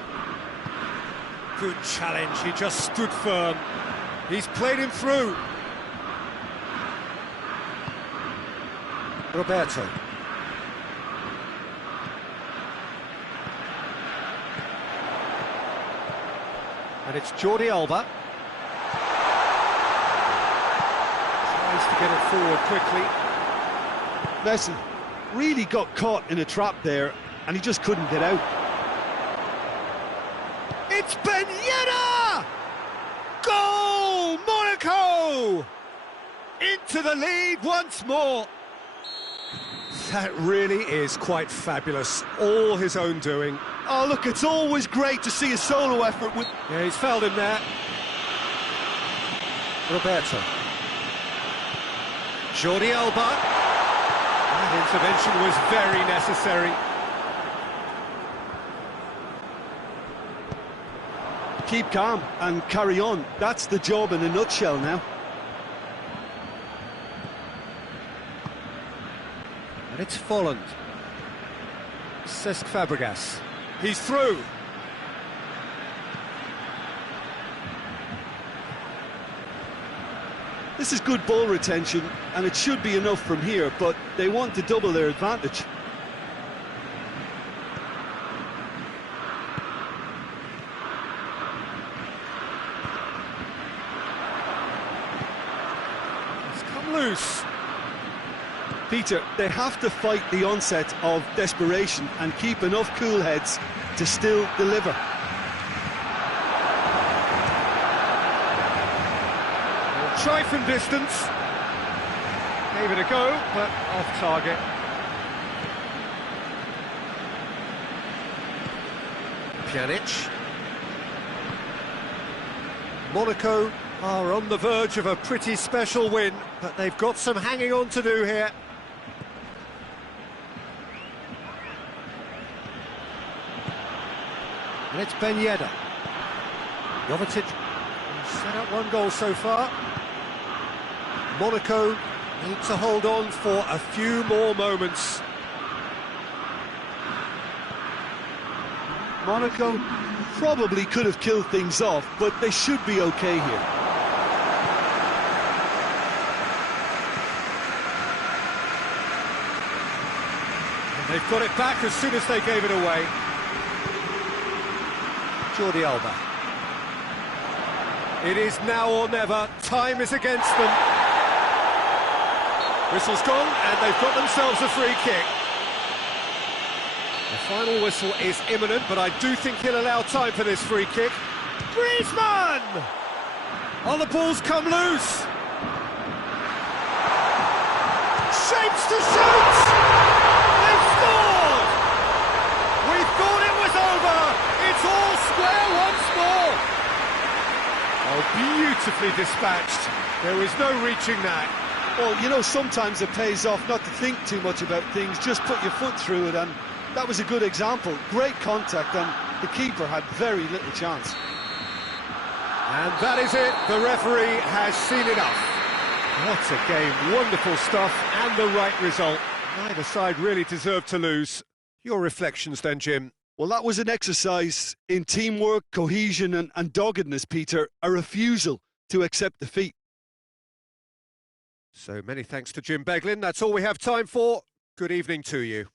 Good challenge, he just stood firm. He's played him through. Roberto. And it's Jordi Alba. Tries to get it forward quickly. Messi really got caught in a trap there, and he just couldn't get out. It's Ben Yedder! Goal! Monaco! Into the lead once more. That really is quite fabulous. All his own doing. Oh, look, it's always great to see a solo effort with... Yeah, he's fouled him there. Roberto. Jordi Alba. That intervention was very necessary. Keep calm and carry on. That's the job in a nutshell now. And it's Folland. Cesc Fabregas. He's through. This is good ball retention, and it should be enough from here, but they want to double their advantage. It's come loose. Peter, they have to fight the onset of desperation and keep enough cool heads to still deliver. They'll try from distance. Gave it a go, but off target. Pjanic. Monaco are on the verge of a pretty special win, but they've got some hanging on to do here. And it's Ben Yedder. Jovetic set up one goal so far. Monaco need to hold on for a few more moments. Monaco probably could have killed things off, but they should be okay here. And they've got it back as soon as they gave it away. Jordi Alba. It is now or never. Time is against them. Whistle's gone, and they've got themselves a free kick. The final whistle is imminent, but I do think he'll allow time for this free kick. Griezmann! Oh, the ball's come loose. Shapes to shoot! They've scored! We thought it was over. It's all square once more. Oh, beautifully dispatched. There was no reaching that. Well, you know, sometimes it pays off not to think too much about things, just put your foot through it, and that was a good example. Great contact, and the keeper had very little chance. And that is it. The referee has seen enough. What a game, wonderful stuff, and the right result. Neither side really deserved to lose. Your reflections then, Jim? Well, that was an exercise in teamwork, cohesion and doggedness, Peter, a refusal to accept defeat. So many thanks to Jim Beglin. That's all we have time for. Good evening to you.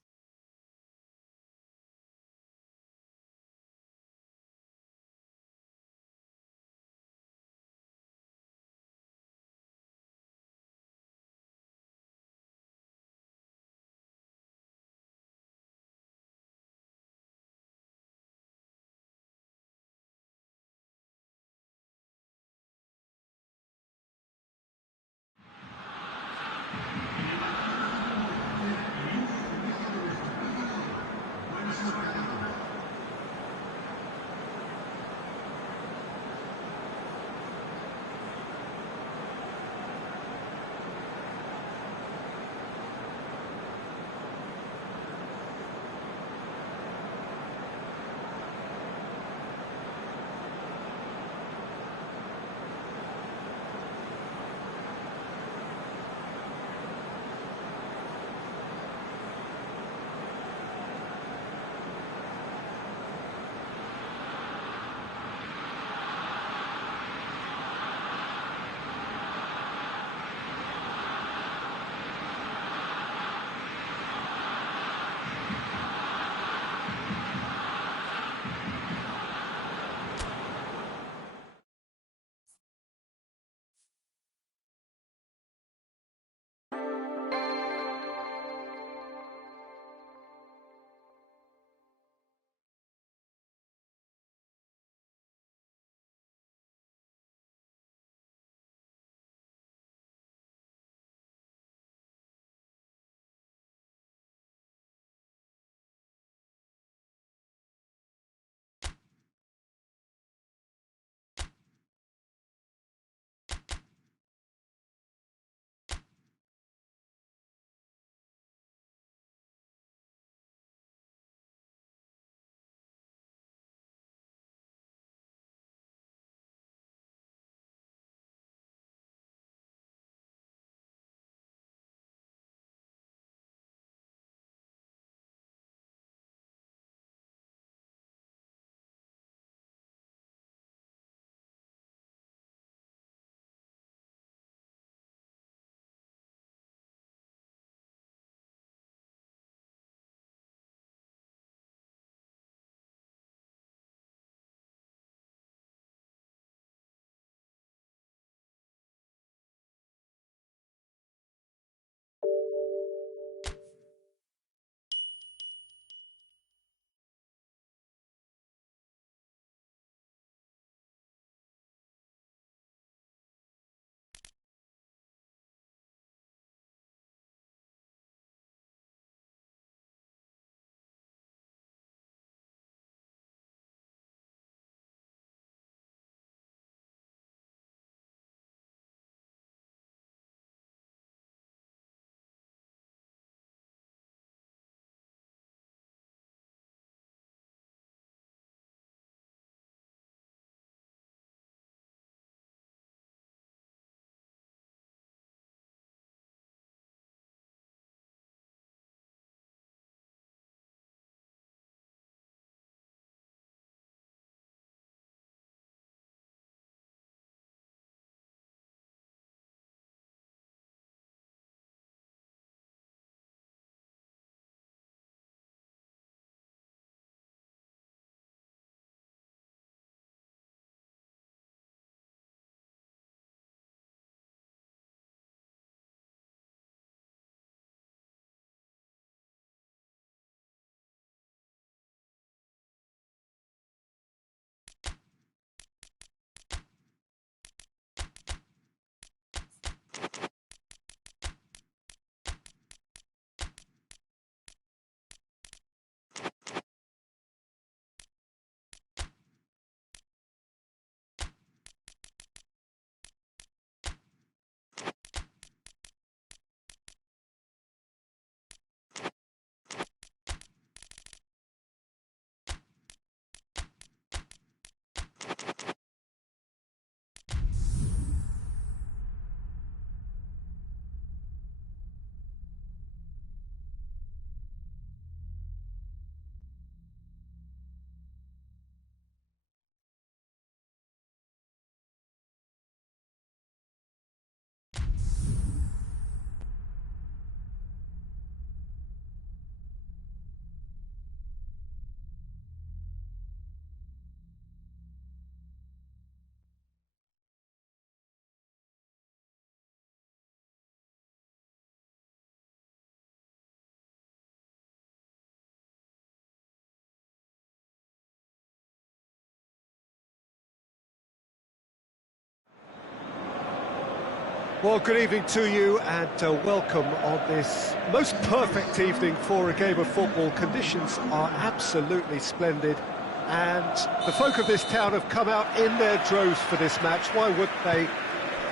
Well, good evening to you and welcome on this most perfect evening for a game of football. Conditions are absolutely splendid and the folk of this town have come out in their droves for this match. Why wouldn't they?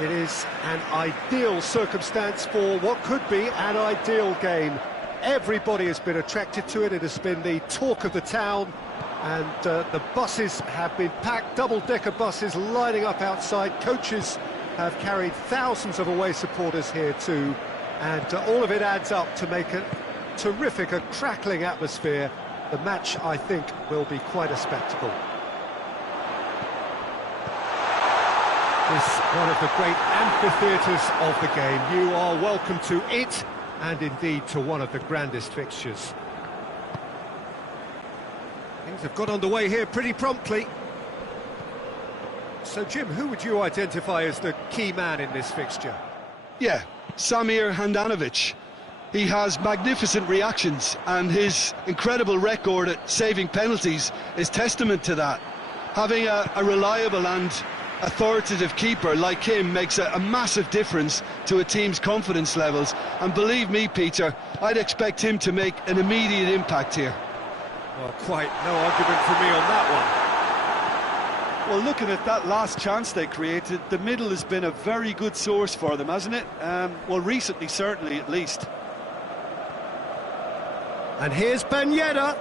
It is an ideal circumstance for what could be an ideal game. Everybody has been attracted to it. It has been the talk of the town, and the buses have been packed, double-decker buses lining up outside. Coaches have carried thousands of away supporters here too, and all of it adds up to make a terrific, a crackling atmosphere. The match, I think, will be quite a spectacle. This one of the great amphitheatres of the game. You are welcome to it, and indeed to one of the grandest fixtures. Things have got underway here pretty promptly. So, Jim, who would you identify as the key man in this fixture? Yeah, Samir Handanovic. He has magnificent reactions, and his incredible record at saving penalties is testament to that. Having a reliable and authoritative keeper like him makes a massive difference to a team's confidence levels, and believe me, Peter, I'd expect him to make an immediate impact here. Well, quite no argument for me on that Well, looking at that last chance they created, the middle has been a very good source for them, hasn't it? Well, recently, certainly, at least. one. And here's Ben Yedder.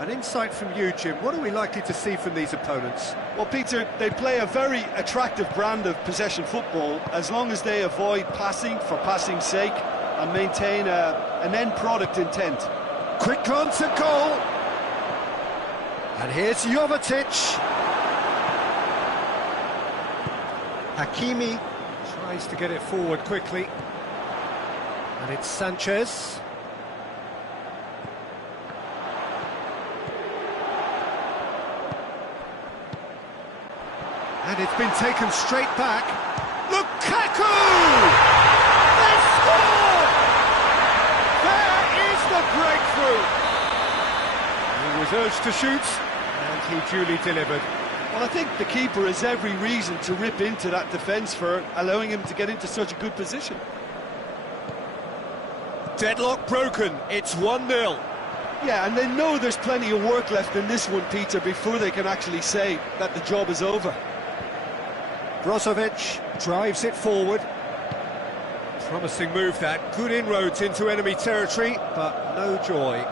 An insight from you, Jim. What are we likely to see from these opponents? Well, Peter, they play a very attractive brand of possession football as long as they avoid passing for passing's sake and maintain an end product intent. Quick glance at goal. And here's Jovetic. Hakimi tries to get it forward quickly. And it's Sanchez. And it's been taken straight back. Lukaku! They score! There is the breakthrough! He was urged to shoot, and he duly delivered. Well, I think the keeper has every reason to rip into that defence for allowing him to get into such a good position. Deadlock broken, it's 1-0. Yeah, and they know there's plenty of work left in this one, Peter, before they can actually say that the job is over. Brozovic drives it forward. Promising move that, good inroads into enemy territory, but no joy.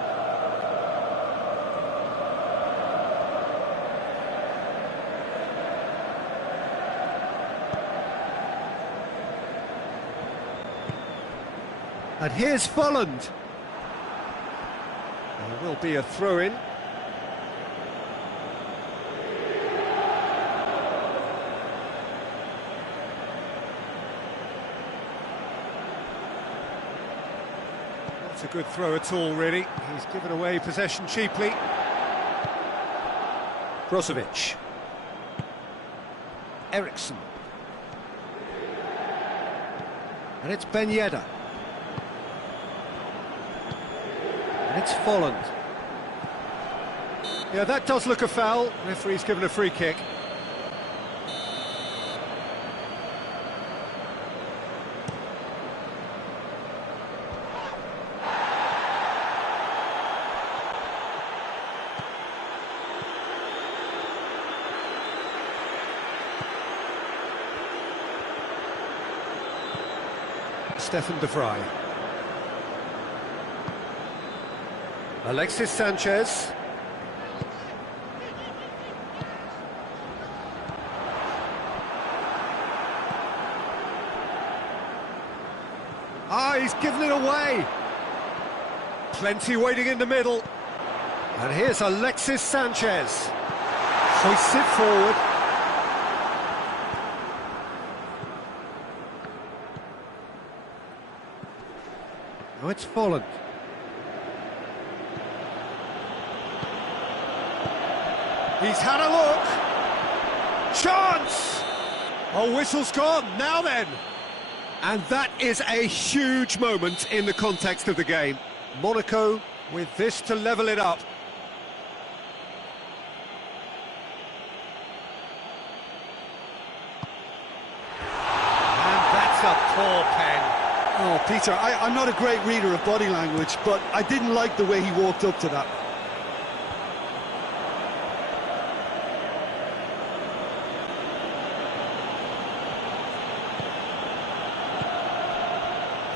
And here's Folland. There will be a throw-in. Not a good throw at all, really. He's given away possession cheaply. Brozovic. Eriksson. And it's Ben Yedder. And it's Folland. Yeah, that does look a foul. Referee's given a free kick. Stefan de Vrij. Alexis Sanchez. Ah, he's given it away. Plenty waiting in the middle. And here's Alexis Sanchez. Hoists it forward. Now it's Folland. He's had a look. Chance! Oh, whistle's gone. Now then. And that is a huge moment in the context of the game. Monaco with this to level it up. poor pen. Oh, Peter, I'm not a great reader of body language, but I didn't like the way he walked up to that.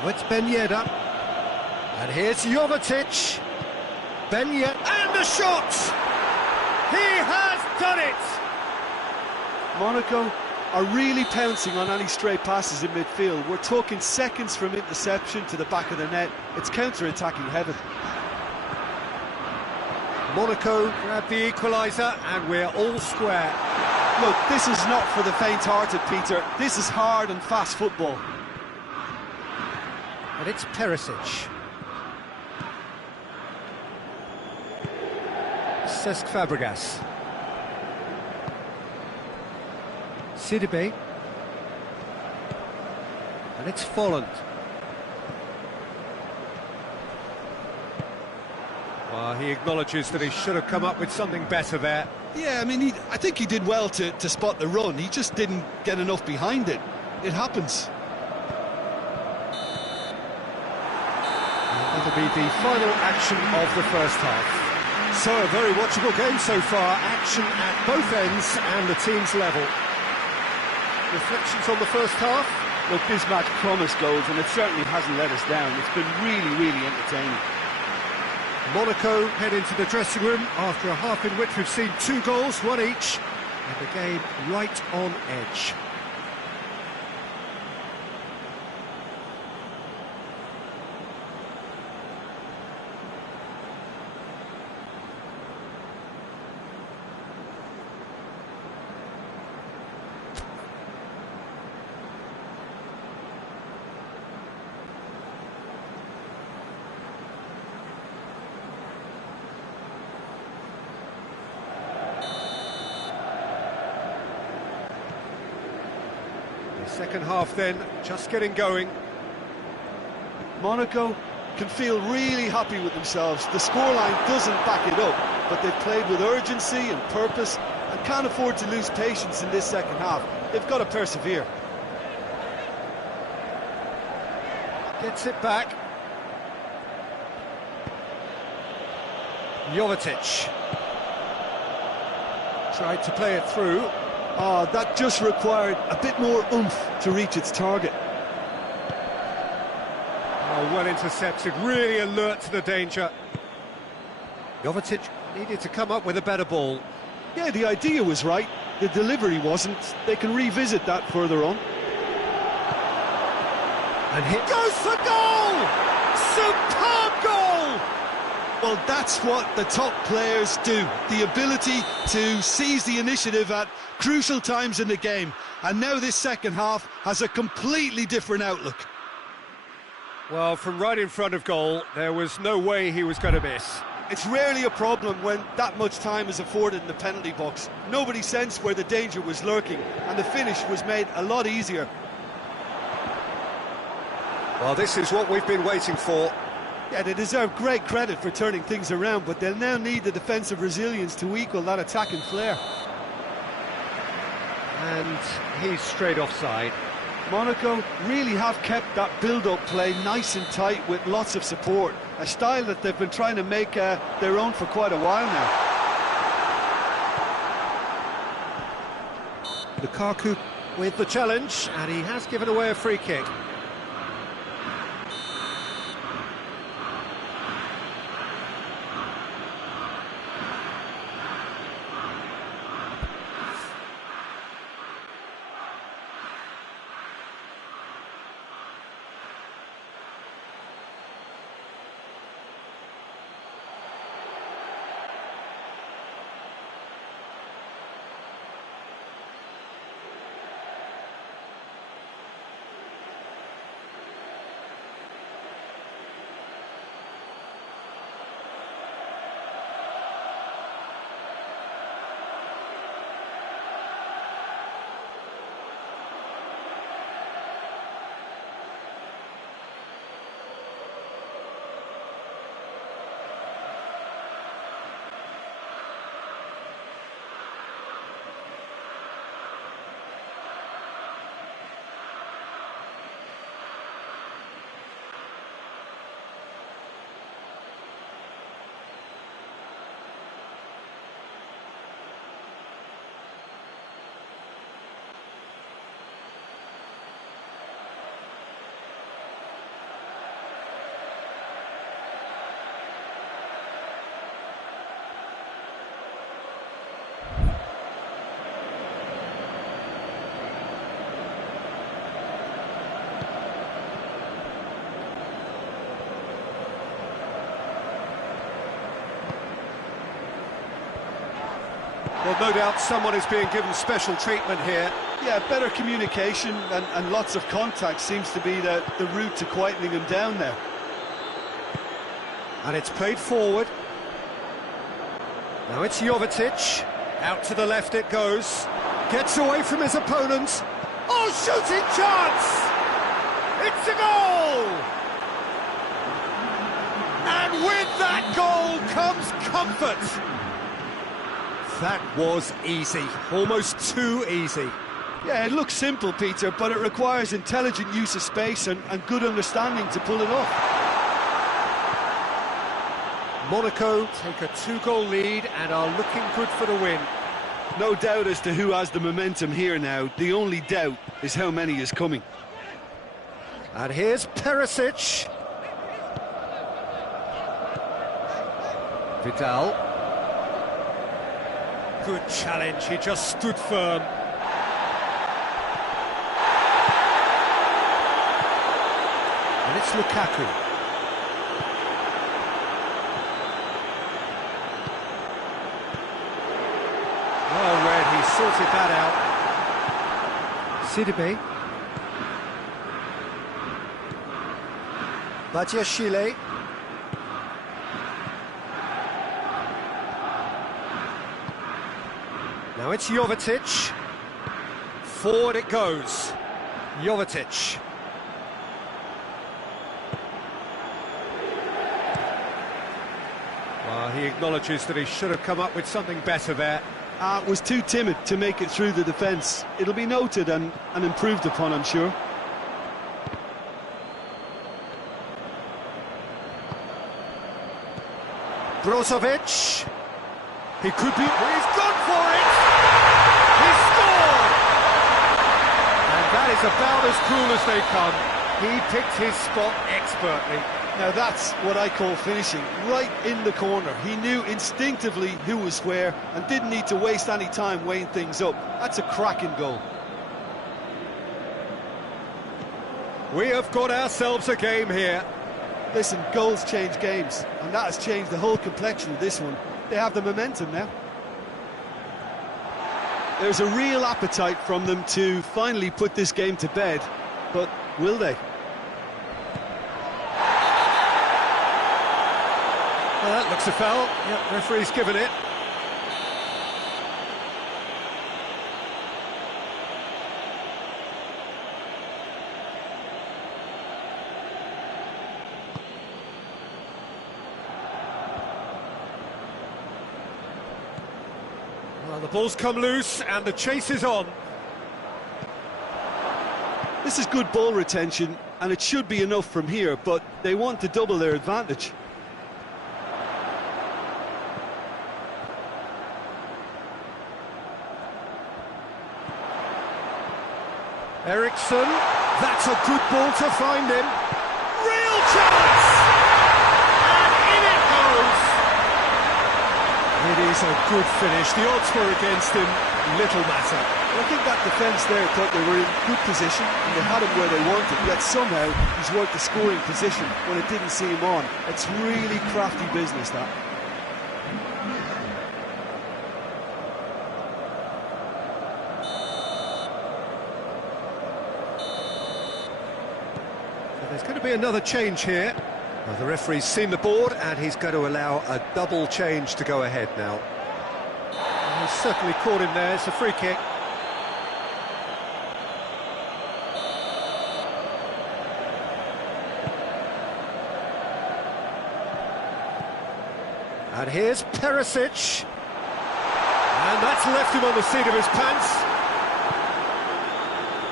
Oh, it's Ben Yedder. And here's Jovetic. Ben Yedder. And the shot! He has done it! Monaco are really pouncing on any stray passes in midfield. We're talking seconds from interception to the back of the net. It's counter-attacking heaven. Monaco grab the equaliser and we're all square. Look, this is not for the faint-hearted, Peter. This is hard and fast football. And it's Perisic. Cesc Fabregas. Sidibe. And it's Folland. Well, he acknowledges that he should have come up with something better there. Yeah, I mean, I think he did well to spot the run. He just didn't get enough behind it. It happens. It'll be the final action of the first half. So, a very watchable game so far. Action at both ends and the team's level. Reflections on the first half? Look, this match promised goals, and it certainly hasn't let us down. It's been really, really entertaining. Monaco head into the dressing room after a half in which we've seen 2 goals, 1 each, and the game right on edge. Second half then, just getting going. Monaco can feel really happy with themselves. The scoreline doesn't back it up, but they've played with urgency and purpose and can't afford to lose patience in this second half. They've got to persevere. Gets it back. Jovetic. Tried to play it through. Oh, that just required a bit more oomph to reach its target. Oh, well intercepted, really alert to the danger. Jovetic needed to come up with a better ball. Yeah, the idea was right, the delivery wasn't. They can revisit that further on. And hit goes for goal! Superb goal! Well, that's what the top players do. The ability to seize the initiative at crucial times in the game. And now this second half has a completely different outlook. Well, from right in front of goal, there was no way he was going to miss. It's rarely a problem when that much time is afforded in the penalty box. Nobody sensed where the danger was lurking, and the finish was made a lot easier. Well, this is what we've been waiting for. Yeah, they deserve great credit for turning things around, but they'll now need the defensive resilience to equal that attacking flair. And he's straight offside. Monaco really have kept that build-up play nice and tight with lots of support, a style that they've been trying to make their own for quite a while now. Lukaku with the challenge, and he has given away a free kick. Well, no doubt someone is being given special treatment here. Yeah, better communication and lots of contact seems to be the route to quietening him down there. And it's played forward. Now it's Jovetic. Out to the left it goes. Gets away from his opponent. Oh, shooting chance! It's a goal! And with that goal comes comfort. That was easy, almost too easy. Yeah, it looks simple, Peter, but it requires intelligent use of space and good understanding to pull it off. Monaco take a 2-goal lead and are looking good for the win. No doubt as to who has the momentum here now. The only doubt is how many is coming. And here's Perisic. Vidal. Good challenge, he just stood firm. And it's Lukaku. Well read, he sorted that out. Sidibe. Badiashile. Now it's Jovetic. Forward it goes. Jovetic. Well, he acknowledges that he should have come up with something better there. Was too timid to make it through the defence. It'll be noted and improved upon, I'm sure. Brozovic. He could be... He's gone for it! He scored! And that is about as cool as they come. He picked his spot expertly. Now that's what I call finishing, right in the corner. He knew instinctively who was where and didn't need to waste any time weighing things up. That's a cracking goal. We have got ourselves a game here. Listen, goals change games, and that has changed the whole complexion of this one. They have the momentum now. There's a real appetite from them to finally put this game to bed, but will they? Well, that looks a foul. Yep, referee's given it. Well, the ball's come loose and the chase is on. This is good ball retention and it should be enough from here, but they want to double their advantage. Eriksson, that's a good ball to find him. Real chance! And in it goes! It is a good finish. The odds were against him, little matter. I think that defence there thought they were in good position and they had him where they wanted, yet somehow he's worked the scoring position when it didn't see him on. It's really crafty business, that. There's going to be another change here. Well, the referee's seen the board and he's going to allow a double change to go ahead now. And he's certainly caught him there. It's a free kick. And here's Perisic. And that's left him on the seat of his pants.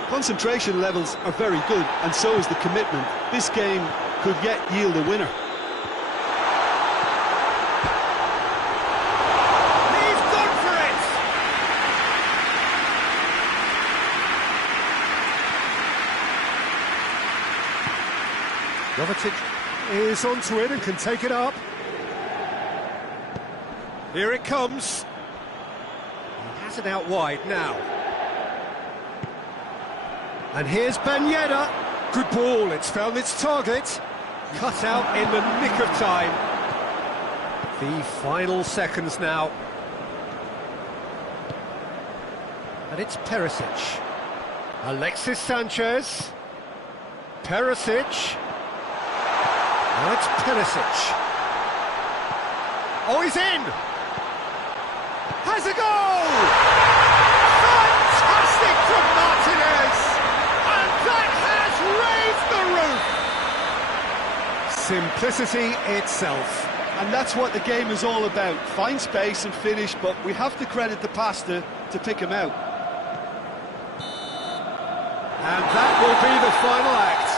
Concentration levels are very good, and so is the commitment. This game could yet yield a winner. He's gone for it! Jovetic is onto it and can take it up. Here it comes. He has it out wide now. And here's Ben Yedder. Good ball, it's found its target. Cut out in the nick of time. The final seconds now. And it's Perisic. Alexis Sanchez. Perisic. Now it's Perisic. Oh, he's in! Has a goal! Fantastic from Martinez! And that has raised the roof! Simplicity itself. And that's what the game is all about. Find space and finish, but we have to credit the pastor to pick him out. And that will be the final act.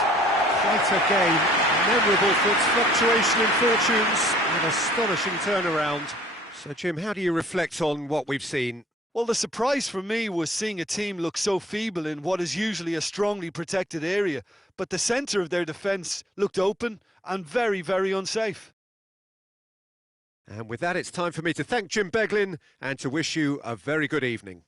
Quite a game, memorable for its fluctuation in fortunes, an astonishing turnaround. So, Jim, how do you reflect on what we've seen? Well, the surprise for me was seeing a team look so feeble in what is usually a strongly protected area, but the centre of their defence looked open and very, very unsafe. And with that, it's time for me to thank Jim Beglin and to wish you a very good evening.